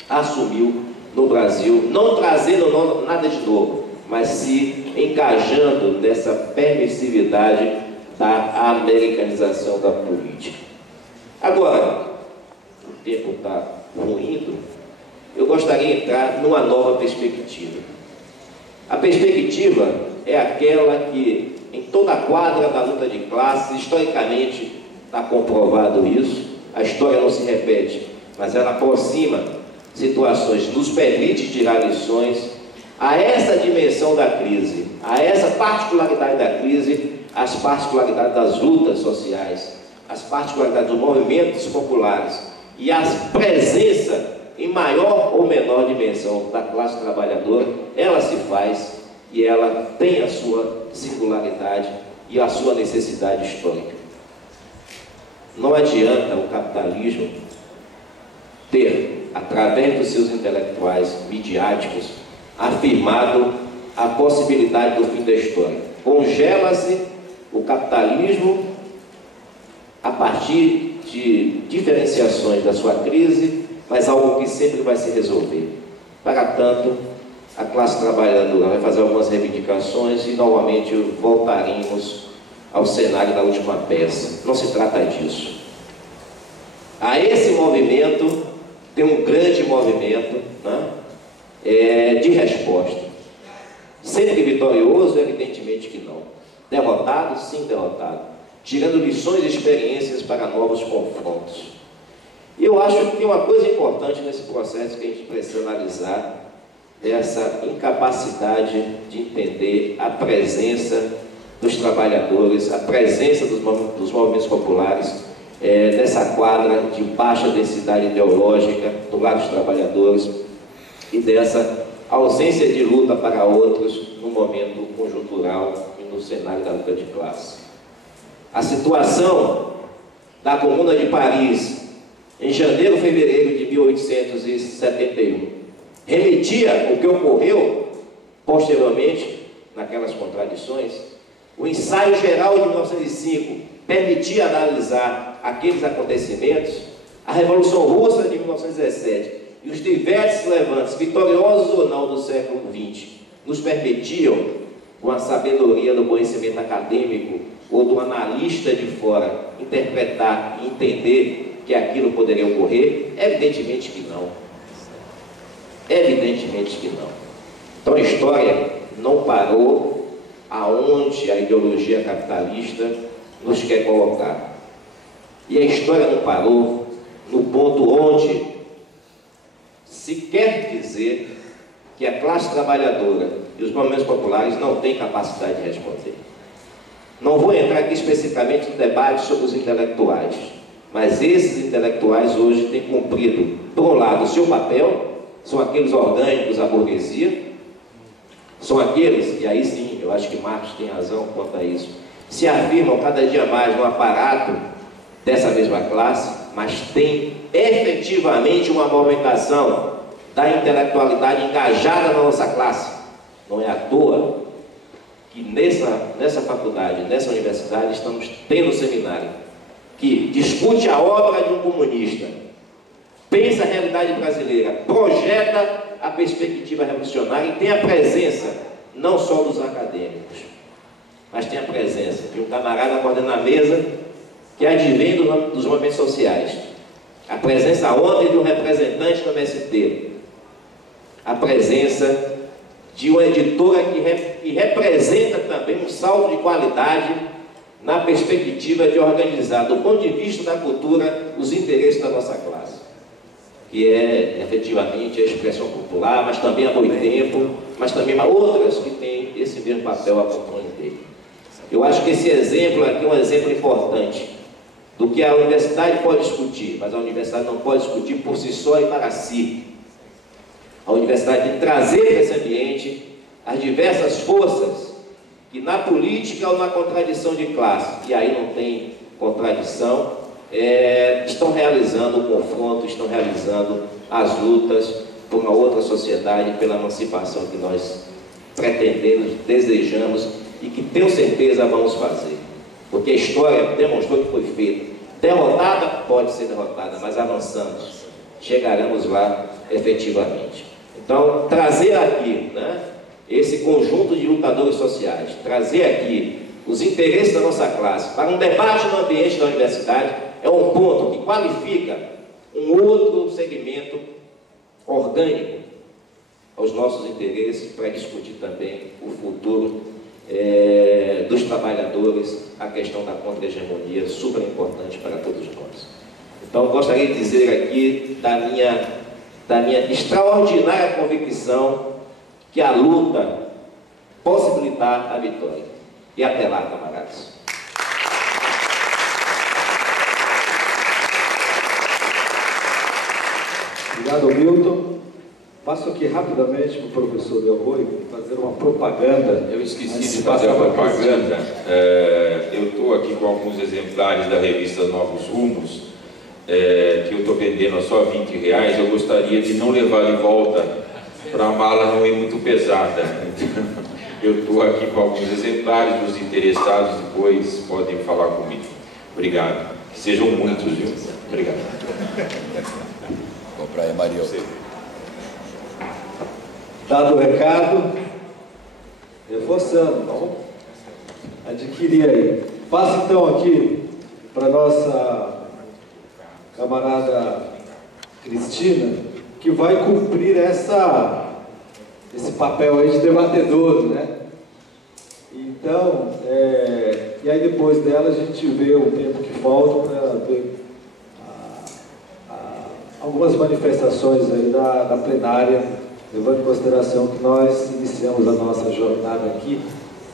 assumiu no Brasil, não trazendo nada de novo, mas se engajando nessa permissividade da americanização da política. Agora, o tempo está ruindo, eu gostaria de entrar numa nova perspectiva. A perspectiva é aquela que, em toda a quadra da luta de classes, historicamente está comprovado isso, a história não se repete, mas ela aproxima situações, nos permite tirar lições a essa dimensão da crise, a essa particularidade da crise, as particularidades das lutas sociais, as particularidades dos movimentos populares e a presença em maior ou menor dimensão da classe trabalhadora, ela se faz e ela tem a sua singularidade e a sua necessidade histórica. Não adianta o capitalismo ter, através dos seus intelectuais midiáticos, afirmado a possibilidade do fim da história. Congela-se o capitalismo a partir de diferenciações da sua crise, mas algo que sempre vai se resolver. Para tanto, a classe trabalhadora vai fazer algumas reivindicações e novamente voltaremos ao cenário da última peça. Não se trata disso. A esse movimento tem um grande movimento, né, de resposta. Sempre vitorioso? Evidentemente que não. Derrotado? Sim, derrotado. Tirando lições e experiências para novos confrontos. E eu acho que tem uma coisa importante nesse processo que a gente precisa analisar, é essa incapacidade de entender a presença dos trabalhadores, a presença dos movimentos populares nessa quadra de baixa densidade ideológica do lado dos trabalhadores e dessa ausência de luta para outros no momento conjuntural e no cenário da luta de classe. A situação da Comuna de Paris em janeiro, fevereiro de 1871 remetia o que ocorreu posteriormente naquelas contradições. O ensaio geral de 1905 permitia analisar aqueles acontecimentos. A Revolução Russa de 1917 e os diversos levantes, vitoriosos ou não, do século XX, nos permitiam, com a sabedoria do conhecimento acadêmico ou do analista de fora, interpretar e entender que aquilo poderia ocorrer? Evidentemente que não. Evidentemente que não. Então a história não parou aonde a ideologia capitalista nos quer colocar. E a história não parou no ponto onde se quer dizer que a classe trabalhadora e os movimentos populares não têm capacidade de responder. Não vou entrar aqui especificamente no debate sobre os intelectuais, mas esses intelectuais hoje têm cumprido, por um lado, o seu papel, são aqueles orgânicos à burguesia, são aqueles, e aí sim, eu acho que Marx tem razão quanto a isso, se afirmam cada dia mais no aparato dessa mesma classe, mas tem efetivamente uma movimentação da intelectualidade engajada na nossa classe. Não é à toa que nessa faculdade, nessa universidade, estamos tendo um seminário que discute a obra de um comunista, pensa a realidade brasileira, projeta a perspectiva revolucionária e tem a presença não só dos acadêmicos, mas tem a presença de um camarada acordando na mesa que advém dos movimentos sociais, a presença ontem de um representante do MST, a presença de uma editora que representa também um salto de qualidade na perspectiva de organizar, do ponto de vista da cultura, os interesses da nossa classe, que é efetivamente a expressão popular, mas também a boitempo, mas também outras que têm esse mesmo papel a compreender. Eu acho que esse exemplo aqui é um exemplo importante do que a universidade pode discutir, mas a universidade não pode discutir por si só e para si. A universidade tem que trazer para esse ambiente as diversas forças que na política ou na contradição de classe, e aí não tem contradição, estão realizando o confronto, estão realizando as lutas por uma outra sociedade, pela emancipação que nós pretendemos, desejamos e que tenho certeza vamos fazer. Porque a história demonstrou que foi feita. Derrotada, pode ser derrotada, mas avançamos, chegaremos lá efetivamente. Então, trazer aqui, esse conjunto de lutadores sociais, trazer aqui os interesses da nossa classe para um debate no ambiente da universidade é um ponto que qualifica um outro segmento orgânico aos nossos interesses para discutir também o futuro dos trabalhadores, a questão da contra-hegemonia, super importante para todos nós. Então, gostaria de dizer aqui da minha extraordinária convicção que a luta possibilitar a vitória. E até lá, camaradas. Obrigado, Milton. Passo aqui rapidamente para o professor Delroi fazer uma propaganda. Eu esqueci de fazer a propaganda. Eu estou aqui com alguns exemplares da revista Novos Rumos, que eu estou vendendo a só R$20. Eu gostaria de não levar de volta para a mala não ir muito pesada. Eu estou aqui com alguns exemplares, os interessados depois podem falar comigo. Obrigado. Que sejam muitos, viu? Obrigado. Vou para aí, Mario. Dado o recado, reforçando, vamos adquirir aí. Passo então aqui para a nossa camarada Cristina, que vai cumprir essa esse papel aí de debatedor, né? Então, e aí depois dela a gente vê o tempo que falta para ver algumas manifestações aí da plenária, levando em consideração que nós iniciamos a nossa jornada aqui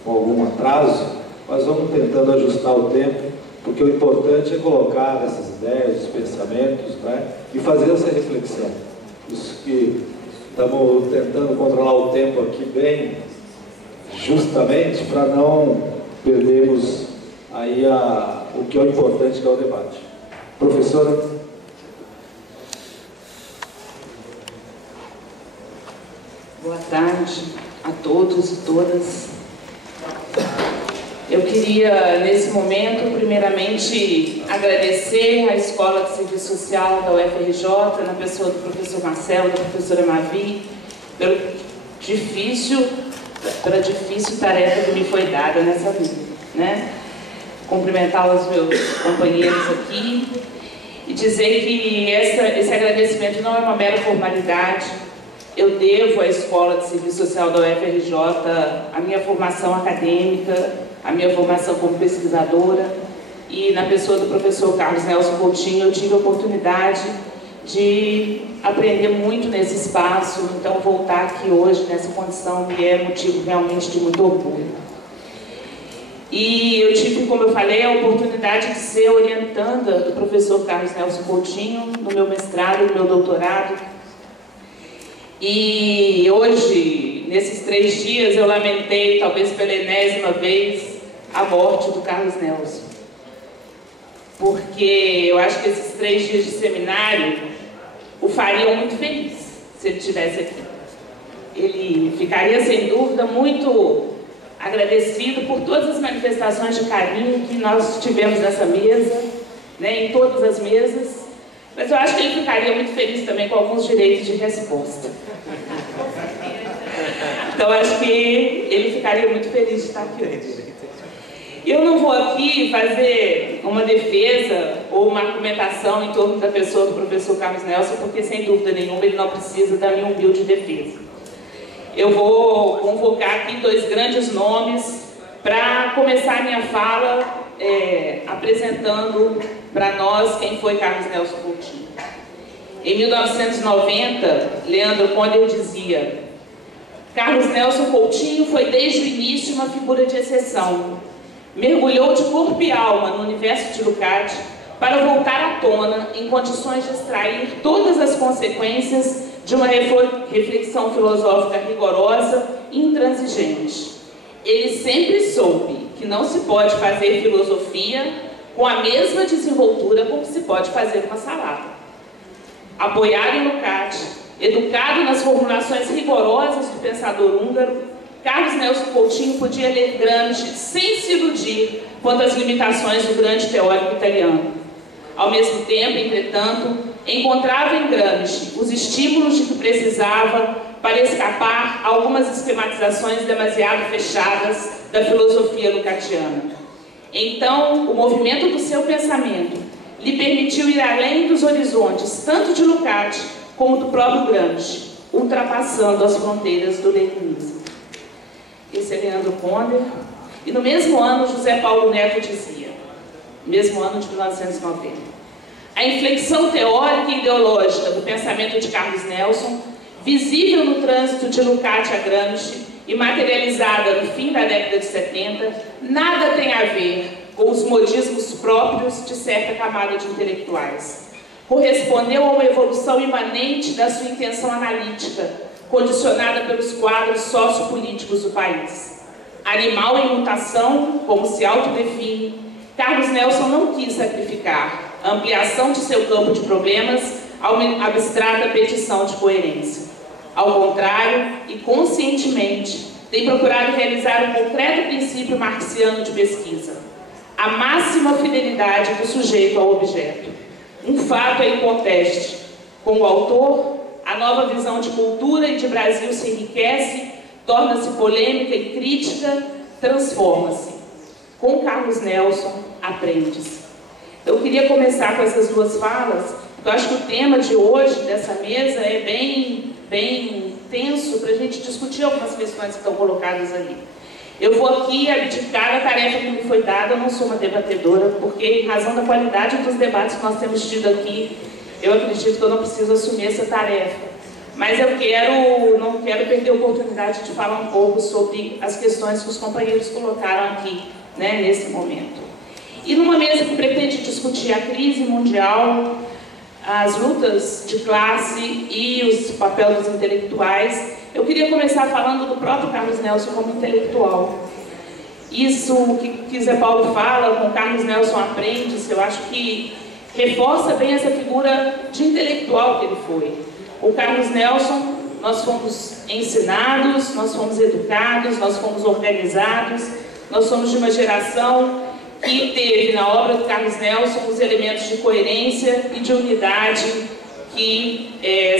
com algum atraso, mas vamos tentando ajustar o tempo, porque o importante é colocar essas ideias, os pensamentos, né, e fazer essa reflexão. Isso que estamos tentando controlar o tempo aqui bem justamente para não perdermos aí o que é o importante, que é o debate. Professora? Boa tarde a todos e todas. Eu queria, nesse momento, primeiramente, agradecer à Escola de Serviço Social da UFRJ, na pessoa do professor Marcelo, da professora Mavi, pela difícil tarefa que me foi dada nessa vida, né? Cumprimentar os meus companheiros aqui e dizer que esse agradecimento não é uma mera formalidade. Eu devo à Escola de Serviço Social da UFRJ a minha formação acadêmica, a minha formação como pesquisadora, e na pessoa do professor Carlos Nelson Coutinho eu tive a oportunidade de aprender muito nesse espaço, então voltar aqui hoje nessa condição me é motivo realmente de muito orgulho. E eu tive, como eu falei, a oportunidade de ser orientanda do professor Carlos Nelson Coutinho no meu mestrado, no meu doutorado. E hoje, nesses 3 dias, eu lamentei, talvez pela enésima vez, a morte do Carlos Nelson. Porque eu acho que esses 3 dias de seminário o fariam muito feliz, se ele estivesse aqui. Ele ficaria, sem dúvida, muito agradecido por todas as manifestações de carinho que nós tivemos nessa mesa, né, em todas as mesas. Mas eu acho que ele ficaria muito feliz também com alguns direitos de resposta. Então, acho que ele ficaria muito feliz de estar aqui hoje. Eu não vou aqui fazer uma defesa ou uma argumentação em torno da pessoa do professor Carlos Nelson, porque, sem dúvida nenhuma, ele não precisa da minha humilde defesa. Eu vou convocar aqui 2 grandes nomes para começar a minha fala apresentando para nós quem foi Carlos Nelson Coutinho. Em 1990, Leandro Conde dizia: Carlos Nelson Coutinho foi desde o início uma figura de exceção. Mergulhou de corpo e alma no universo de Lukács para voltar à tona em condições de extrair todas as consequências de uma reflexão filosófica rigorosa e intransigente. Ele sempre soube que não se pode fazer filosofia com a mesma desenvoltura com que se pode fazer uma salada. Apoiado em Lukács, educado nas formulações rigorosas do pensador húngaro, Carlos Nelson Coutinho podia ler Gramsci sem se iludir quanto às limitações do grande teórico italiano. Ao mesmo tempo, entretanto, encontrava em Gramsci os estímulos de que precisava para escapar a algumas esquematizações demasiado fechadas da filosofia lucatiana. Então, o movimento do seu pensamento lhe permitiu ir além dos horizontes, tanto de Lukács como do próprio Gramsci, ultrapassando as fronteiras do leninismo. Esse é Leandro Conde. E no mesmo ano, José Paulo Neto dizia, mesmo ano de 1990, a inflexão teórica e ideológica do pensamento de Carlos Nelson, visível no trânsito de Lukács a Gramsci e materializada no fim da década de 70, nada tem a ver com os modismos próprios de certa camada de intelectuais. Correspondeu a uma evolução imanente da sua intenção analítica, condicionada pelos quadros sociopolíticos do país. Animal em mutação, como se autodefine, Carlos Nelson não quis sacrificar a ampliação de seu campo de problemas a uma abstrata petição de coerência. Ao contrário, e conscientemente, tem procurado realizar um concreto princípio marxiano de pesquisa: a máxima fidelidade do sujeito ao objeto. Um fato é inconteste. Com o autor, a nova visão de cultura e de Brasil se enriquece, torna-se polêmica e crítica, transforma-se. Com Carlos Nelson, aprende-se. Eu queria começar com essas 2 falas, porque eu acho que o tema de hoje, dessa mesa, é bem intenso para a gente discutir algumas questões que estão colocadas ali. Eu vou aqui abdicar da tarefa que me foi dada, eu não sou uma debatedora, porque em razão da qualidade dos debates que nós temos tido aqui, eu acredito que eu não preciso assumir essa tarefa. Mas eu não quero perder a oportunidade de falar um pouco sobre as questões que os companheiros colocaram aqui, né, nesse momento. E numa mesa que pretende discutir a crise mundial, as lutas de classe e o papel dos intelectuais, eu queria começar falando do próprio Carlos Nelson como intelectual. Isso que Zé Paulo fala, com Carlos Nelson aprendiz, eu acho que reforça bem essa figura de intelectual que ele foi. O Carlos Nelson, nós fomos ensinados, nós fomos educados, nós fomos organizados, nós somos de uma geração que teve na obra do Carlos Nelson os elementos de coerência e de unidade que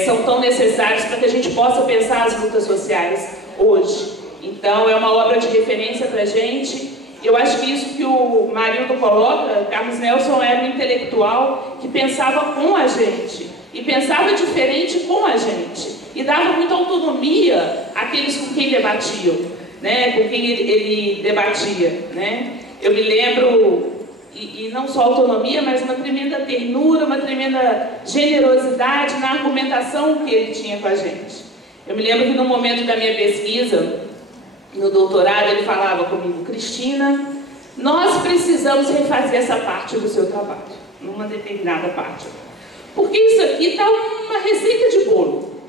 são tão necessários para que a gente possa pensar as lutas sociais hoje. Então, é uma obra de referência para a gente. Eu acho que isso que o Marildo coloca, Carlos Nelson era um intelectual que pensava com a gente, e pensava diferente com a gente, e dava muita autonomia àqueles com quem debatiam, né? Com quem ele debatia, né? Eu me lembro, e não só autonomia, mas uma tremenda ternura, uma tremenda generosidade na argumentação que ele tinha com a gente. Eu me lembro que no momento da minha pesquisa, no doutorado, ele falava comigo: Cristina, nós precisamos refazer essa parte do seu trabalho, numa determinada parte. Porque isso aqui está uma receita de bolo.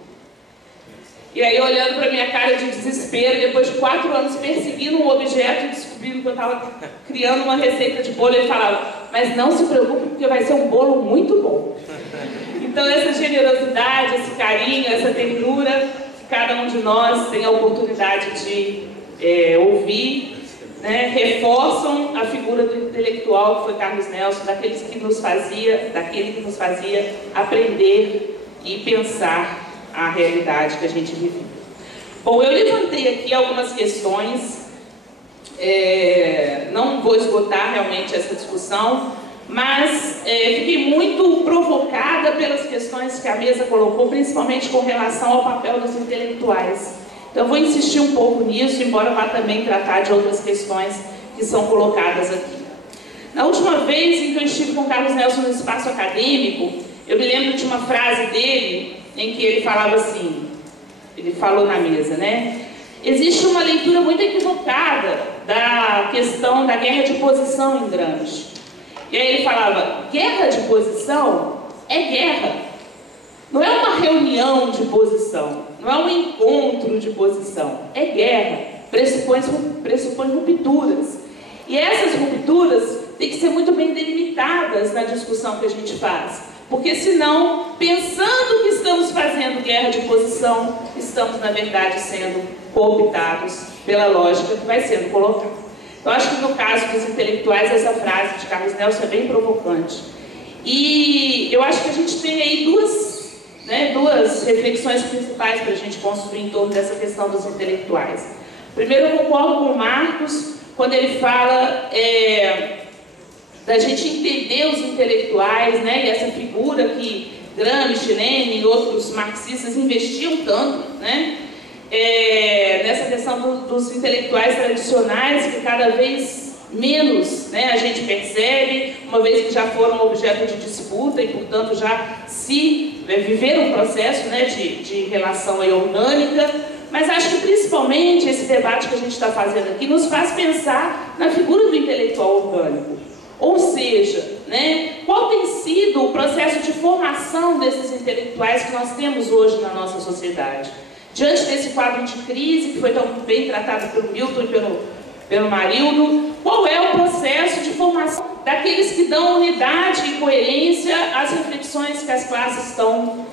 E aí, olhando para a minha cara de desespero, depois de 4 anos perseguindo um objeto e descobrindo que eu estava criando uma receita de bolo, ele falava: mas não se preocupe, porque vai ser um bolo muito bom. Então, essa generosidade, esse carinho, essa ternura, que cada um de nós tem a oportunidade de ouvir, né, reforçam a figura do intelectual que foi Carlos Nelson, daquele que nos fazia aprender e pensar a realidade que a gente vive. Bom, eu levantei aqui algumas questões, não vou esgotar realmente essa discussão, mas fiquei muito provocada pelas questões que a mesa colocou, principalmente com relação ao papel dos intelectuais. Então, eu vou insistir um pouco nisso, embora vá também tratar de outras questões que são colocadas aqui. Na última vez em que eu estive com Carlos Nelson no espaço acadêmico, eu me lembro de uma frase dele, em que ele falava assim, ele falou na mesa, né? Existe uma leitura muito equivocada da questão da guerra de posição em Gramsci. E aí ele falava: guerra de posição é guerra. Não é uma reunião de posição, não é um encontro de posição, é guerra, pressupõe rupturas. E essas rupturas têm que ser muito bem delimitadas na discussão que a gente faz, porque senão, pensando que estamos fazendo guerra de posição, estamos, na verdade, sendo cooptados pela lógica que vai sendo colocada. Então, acho que no caso dos intelectuais, essa frase de Carlos Nelson é bem provocante. E eu acho que a gente tem aí duas reflexões principais para a gente construir em torno dessa questão dos intelectuais. Primeiro, eu concordo com o Marcos quando ele fala da gente entender os intelectuais, né, e essa figura que Gramsci, Lenin e outros marxistas investiam tanto, né, nessa questão dos intelectuais tradicionais, que cada vez menos, né, a gente percebe, uma vez que já foram objeto de disputa e, portanto, já viveram um processo, né, de relação aí orgânica. Mas acho que principalmente esse debate que a gente está fazendo aqui nos faz pensar na figura do intelectual orgânico. Ou seja, né, qual tem sido o processo de formação desses intelectuais que nós temos hoje na nossa sociedade? Diante desse quadro de crise, que foi tão bem tratado pelo Milton e pelo Marildo, qual é o processo de formação daqueles que dão unidade e coerência às reflexões que as classes estão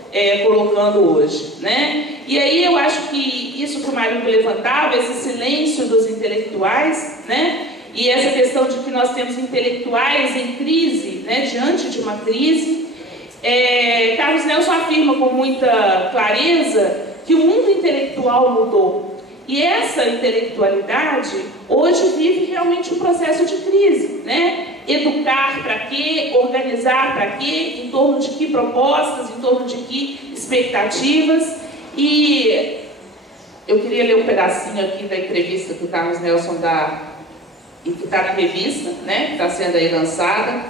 colocando hoje, né? E aí eu acho que isso que o Marildo levantava, esse silêncio dos intelectuais, né? E essa questão de que nós temos intelectuais em crise, né? Diante de uma crise, Carlos Nelson afirma com muita clareza que o mundo intelectual mudou. E essa intelectualidade hoje vive realmente um processo de crise, né? Educar para quê? Organizar para quê? Em torno de que propostas? Em torno de que expectativas? E eu queria ler um pedacinho aqui da entrevista que o Carlos Nelson dá, e que está na revista, né, que está sendo aí lançada,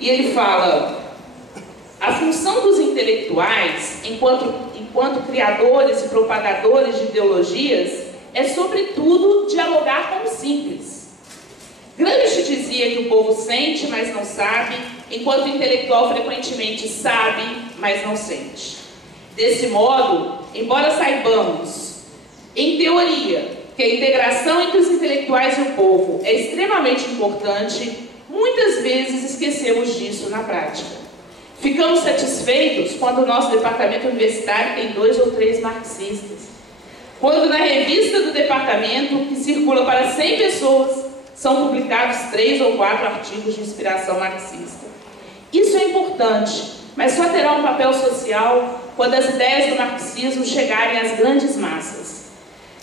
e ele fala: a função dos intelectuais, enquanto criadores e propagadores de ideologias, é, sobretudo, dialogar com o simples. Gramsci dizia que o povo sente, mas não sabe, enquanto o intelectual frequentemente sabe, mas não sente. Desse modo, embora saibamos, em teoria, que a integração entre os intelectuais e o povo é extremamente importante, muitas vezes esquecemos disso na prática. Ficamos satisfeitos quando o nosso departamento universitário tem 2 ou 3 marxistas. Quando na revista do departamento, que circula para 100 pessoas, são publicados 3 ou 4 artigos de inspiração marxista. Isso é importante, mas só terá um papel social quando as ideias do marxismo chegarem às grandes massas.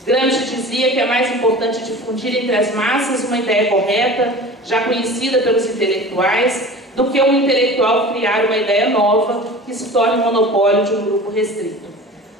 Gramsci dizia que é mais importante difundir entre as massas uma ideia correta, já conhecida pelos intelectuais, do que um intelectual criar uma ideia nova que se torne monopólio de um grupo restrito.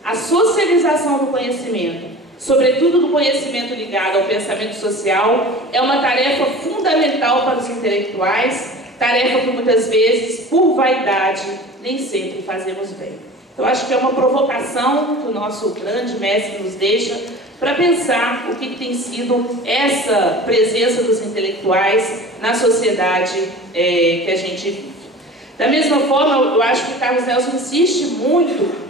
A socialização do conhecimento, sobretudo do conhecimento ligado ao pensamento social, é uma tarefa fundamental para os intelectuais, tarefa que muitas vezes, por vaidade, nem sempre fazemos bem. Então, acho que é uma provocação que o nosso grande mestre nos deixa para pensar o que tem sido essa presença dos intelectuais na sociedade que a gente vive. Da mesma forma, eu acho que Carlos Nelson insiste muito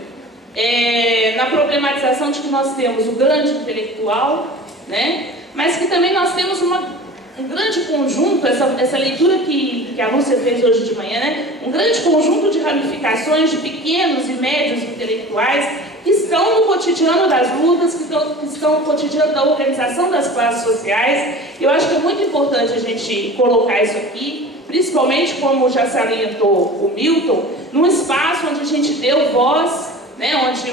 na problematização de que nós temos o grande intelectual, né? Mas que também nós temos um grande conjunto, essa leitura que a Lúcia fez hoje de manhã, né? Um grande conjunto de ramificações de pequenos e médios intelectuais que estão no cotidiano das lutas, que estão no cotidiano da organização das classes sociais. Eu acho que é muito importante a gente colocar isso aqui, principalmente, como já salientou o Milton, num espaço onde a gente deu voz, né, onde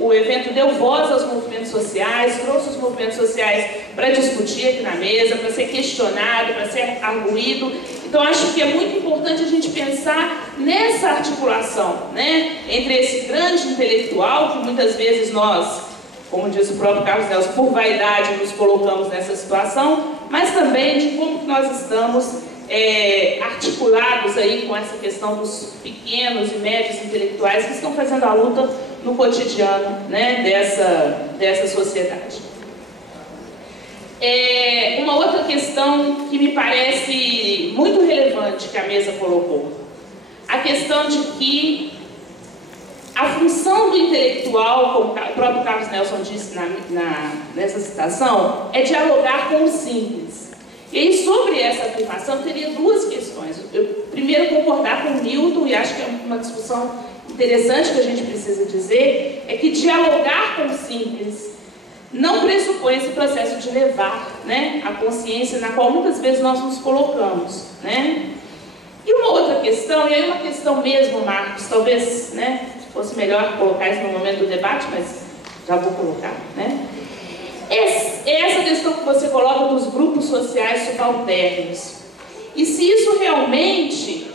o evento deu voz aos movimentos sociais, trouxe os movimentos sociais para discutir aqui na mesa, para ser questionado, para ser arguído. Então, acho que é muito importante a gente pensar nessa articulação, né, entre esse grande intelectual, que muitas vezes nós, como diz o próprio Carlos Nelson, por vaidade nos colocamos nessa situação, mas também de como que nós estamos articulados aí com essa questão dos pequenos e médios intelectuais que estão fazendo a luta no cotidiano, né, dessa sociedade. Uma outra questão que me parece muito relevante que a mesa colocou, a questão de que a função do intelectual, como o próprio Carlos Nelson disse nessa citação, é dialogar com o simples. E aí, sobre essa afirmação, eu teria 2 questões. Eu, primeiro, concordar com o Milton, e acho que é uma discussão interessante que a gente precisa dizer, é que dialogar com o simples não pressupõe esse processo de levar, né, a consciência na qual muitas vezes nós nos colocamos, né? E uma outra questão, e aí uma questão mesmo, Marcos, talvez, né, fosse melhor colocar isso no momento do debate, mas já vou colocar, né? Essa questão que você coloca dos grupos sociais subalternos. E se isso realmente,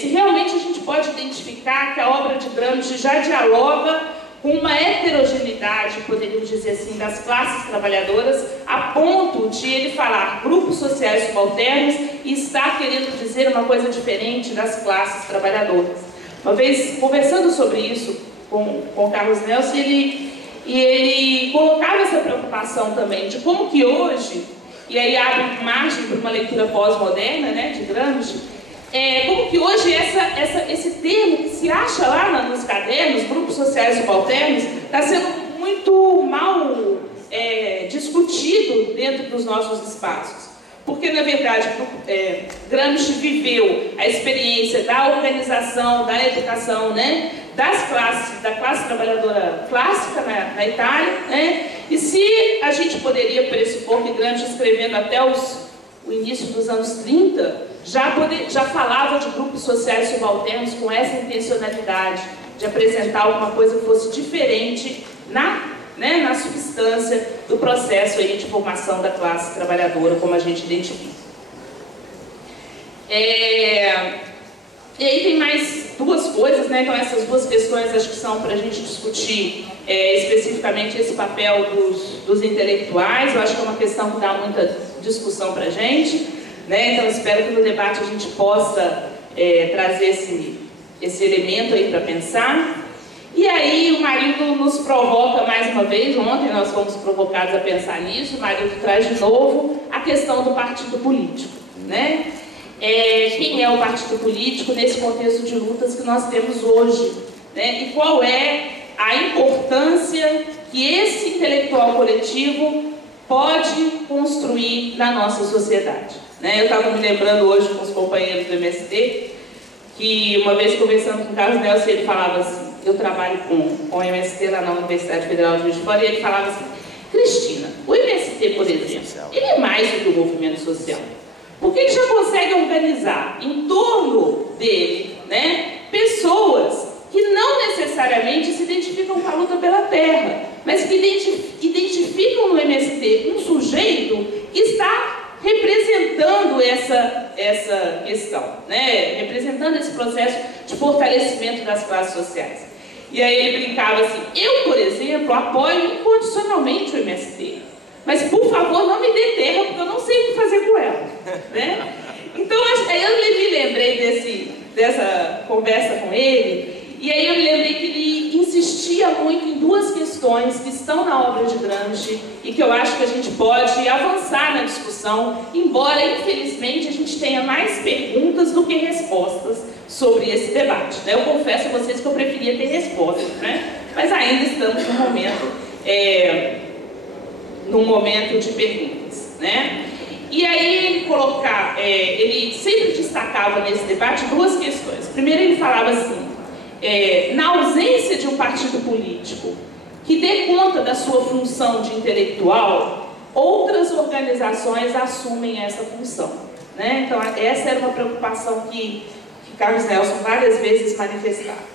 se realmente a gente pode identificar que a obra de Gramsci já dialoga com uma heterogeneidade, poderíamos dizer assim, das classes trabalhadoras, a ponto de ele falar grupos sociais subalternos e estar querendo dizer uma coisa diferente das classes trabalhadoras. Uma vez, conversando sobre isso com Carlos Nelson, ele colocava essa preocupação também de como que hoje, e aí abre margem para uma leitura pós-moderna, né, de Gramsci, como que hoje esse termo que se acha lá nos cadernos, grupos sociais subalternos, está sendo muito mal discutido dentro dos nossos espaços. Porque, na verdade, Gramsci viveu a experiência da organização, da educação, né, da classe trabalhadora clássica na Itália, né? E se a gente poderia pressupor que Gramsci, escrevendo até o início dos anos 30, já falava de grupos sociais subalternos com essa intencionalidade de apresentar alguma coisa que fosse diferente na substância do processo aí de formação da classe trabalhadora, como a gente identifica. E aí tem mais 2 coisas, né? Então essas 2 questões acho que são para a gente discutir especificamente esse papel dos intelectuais. Eu acho que é uma questão que dá muita discussão para a gente, né? Então espero que no debate a gente possa trazer esse elemento aí para pensar. E aí o Marildo nos provoca mais uma vez. Ontem nós fomos provocados a pensar nisso. O Marildo traz de novo a questão do partido político, né? Quem é o partido político nesse contexto de lutas que nós temos hoje, né? E qual é a importância que esse intelectual coletivo pode construir na nossa sociedade, né? Eu estava me lembrando hoje com os companheiros do MST, que uma vez conversando com o Carlos Nelson, ele falava assim, eu trabalho com o MST lá na Universidade Federal de Juiz de Fora, e ele falava assim, Cristina, o MST, por exemplo, ele é mais do que um movimento social, porque ele já consegue organizar em torno dele, né, pessoas que não necessariamente se identificam com a luta pela terra, mas que identificam no MST um sujeito que está representando essa questão, né? Representando esse processo de fortalecimento das classes sociais. E aí ele brincava assim, eu, por exemplo, apoio incondicionalmente o MST, mas, por favor, não me dê terra, porque eu não sei o que fazer com ela, né? Então, eu me lembrei dessa conversa com ele, e aí eu me lembrei que ele insistia muito em duas questões que estão na obra de Gramsci e que eu acho que a gente pode avançar na discussão, embora, infelizmente, a gente tenha mais perguntas do que respostas sobre esse debate, né? Eu confesso a vocês que eu preferia ter respostas, né? Mas ainda estamos num momento de perguntas, né? E aí ele sempre destacava nesse debate duas questões. Primeiro ele falava assim, na ausência de um partido político que dê conta da sua função de intelectual, outras organizações assumem essa função, né? Então essa era uma preocupação que Carlos Nelson várias vezes manifestava.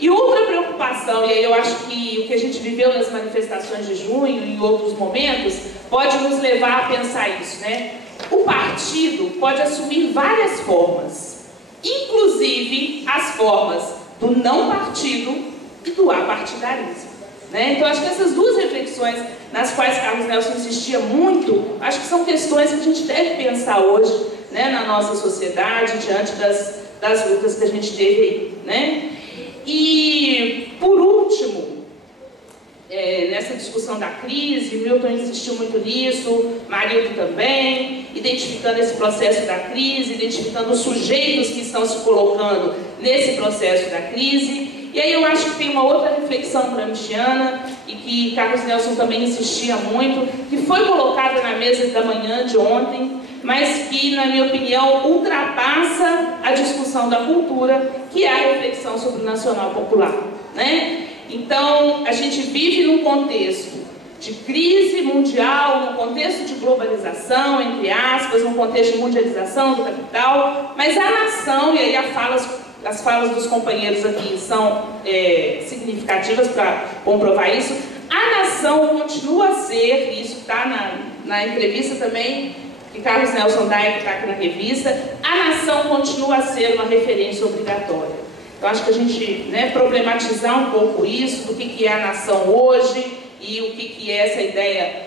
E outra preocupação, e aí eu acho que o que a gente viveu nas manifestações de junho e em outros momentos pode nos levar a pensar isso, né? O partido pode assumir várias formas, inclusive as formas do não partido e do apartidarismo, né? Então acho que essas duas reflexões nas quais Carlos Nelson insistia muito, acho que são questões que a gente deve pensar hoje, né, na nossa sociedade, diante das lutas que a gente teve aí, né? E, por último, nessa discussão da crise, Milton insistiu muito nisso, Marildo também, identificando esse processo da crise, identificando os sujeitos que estão se colocando nesse processo da crise. E aí eu acho que tem uma outra reflexão gramsciana, e que Carlos Nelson também insistia muito, que foi colocada na mesa da manhã de ontem, mas que, na minha opinião, ultrapassa a discussão da cultura, que é a reflexão sobre o nacional popular, né? Então, a gente vive num contexto de crise mundial, num contexto de globalização, entre aspas, num contexto de mundialização do capital, mas a nação, e aí as falas dos companheiros aqui são significativas para comprovar isso, a nação continua a ser, e isso está na entrevista também, que Carlos Nelson Daia, que está aqui na revista, a nação continua a ser uma referência obrigatória. Então, acho que a gente, né, problematizar um pouco isso, do que é a nação hoje e o que é essa ideia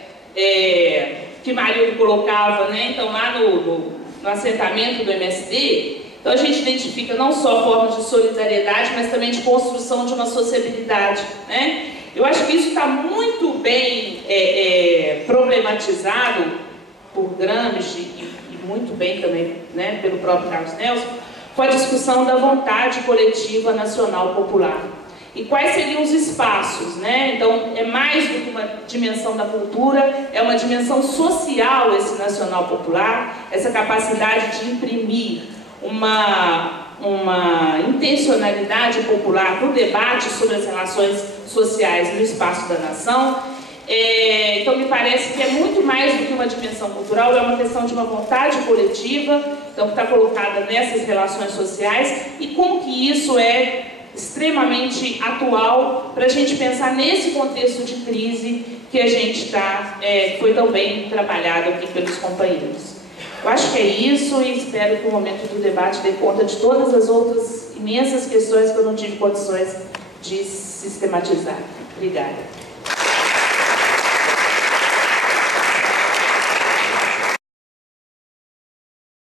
que Marildo colocava, né? Então, lá no assentamento do MST, então a gente identifica não só formas de solidariedade, mas também de construção de uma sociabilidade, né? Eu acho que isso está muito bem problematizado por Gramsci e muito bem também, né, pelo próprio Carlos Nelson, com a discussão da vontade coletiva nacional popular. E quais seriam os espaços, né? Então, é mais do que uma dimensão da cultura, é uma dimensão social esse nacional popular, essa capacidade de imprimir uma intencionalidade popular no debate sobre as relações sociais no espaço da nação. Então, me parece que é muito mais do que uma dimensão cultural, é uma questão de uma vontade coletiva, então, que está colocada nessas relações sociais, e como que isso é extremamente atual para a gente pensar nesse contexto de crise que a gente está, foi tão bem trabalhado aqui pelos companheiros. Eu acho que é isso, e espero que o momento do debate dê conta de todas as outras imensas questões que eu não tive condições de sistematizar. Obrigada.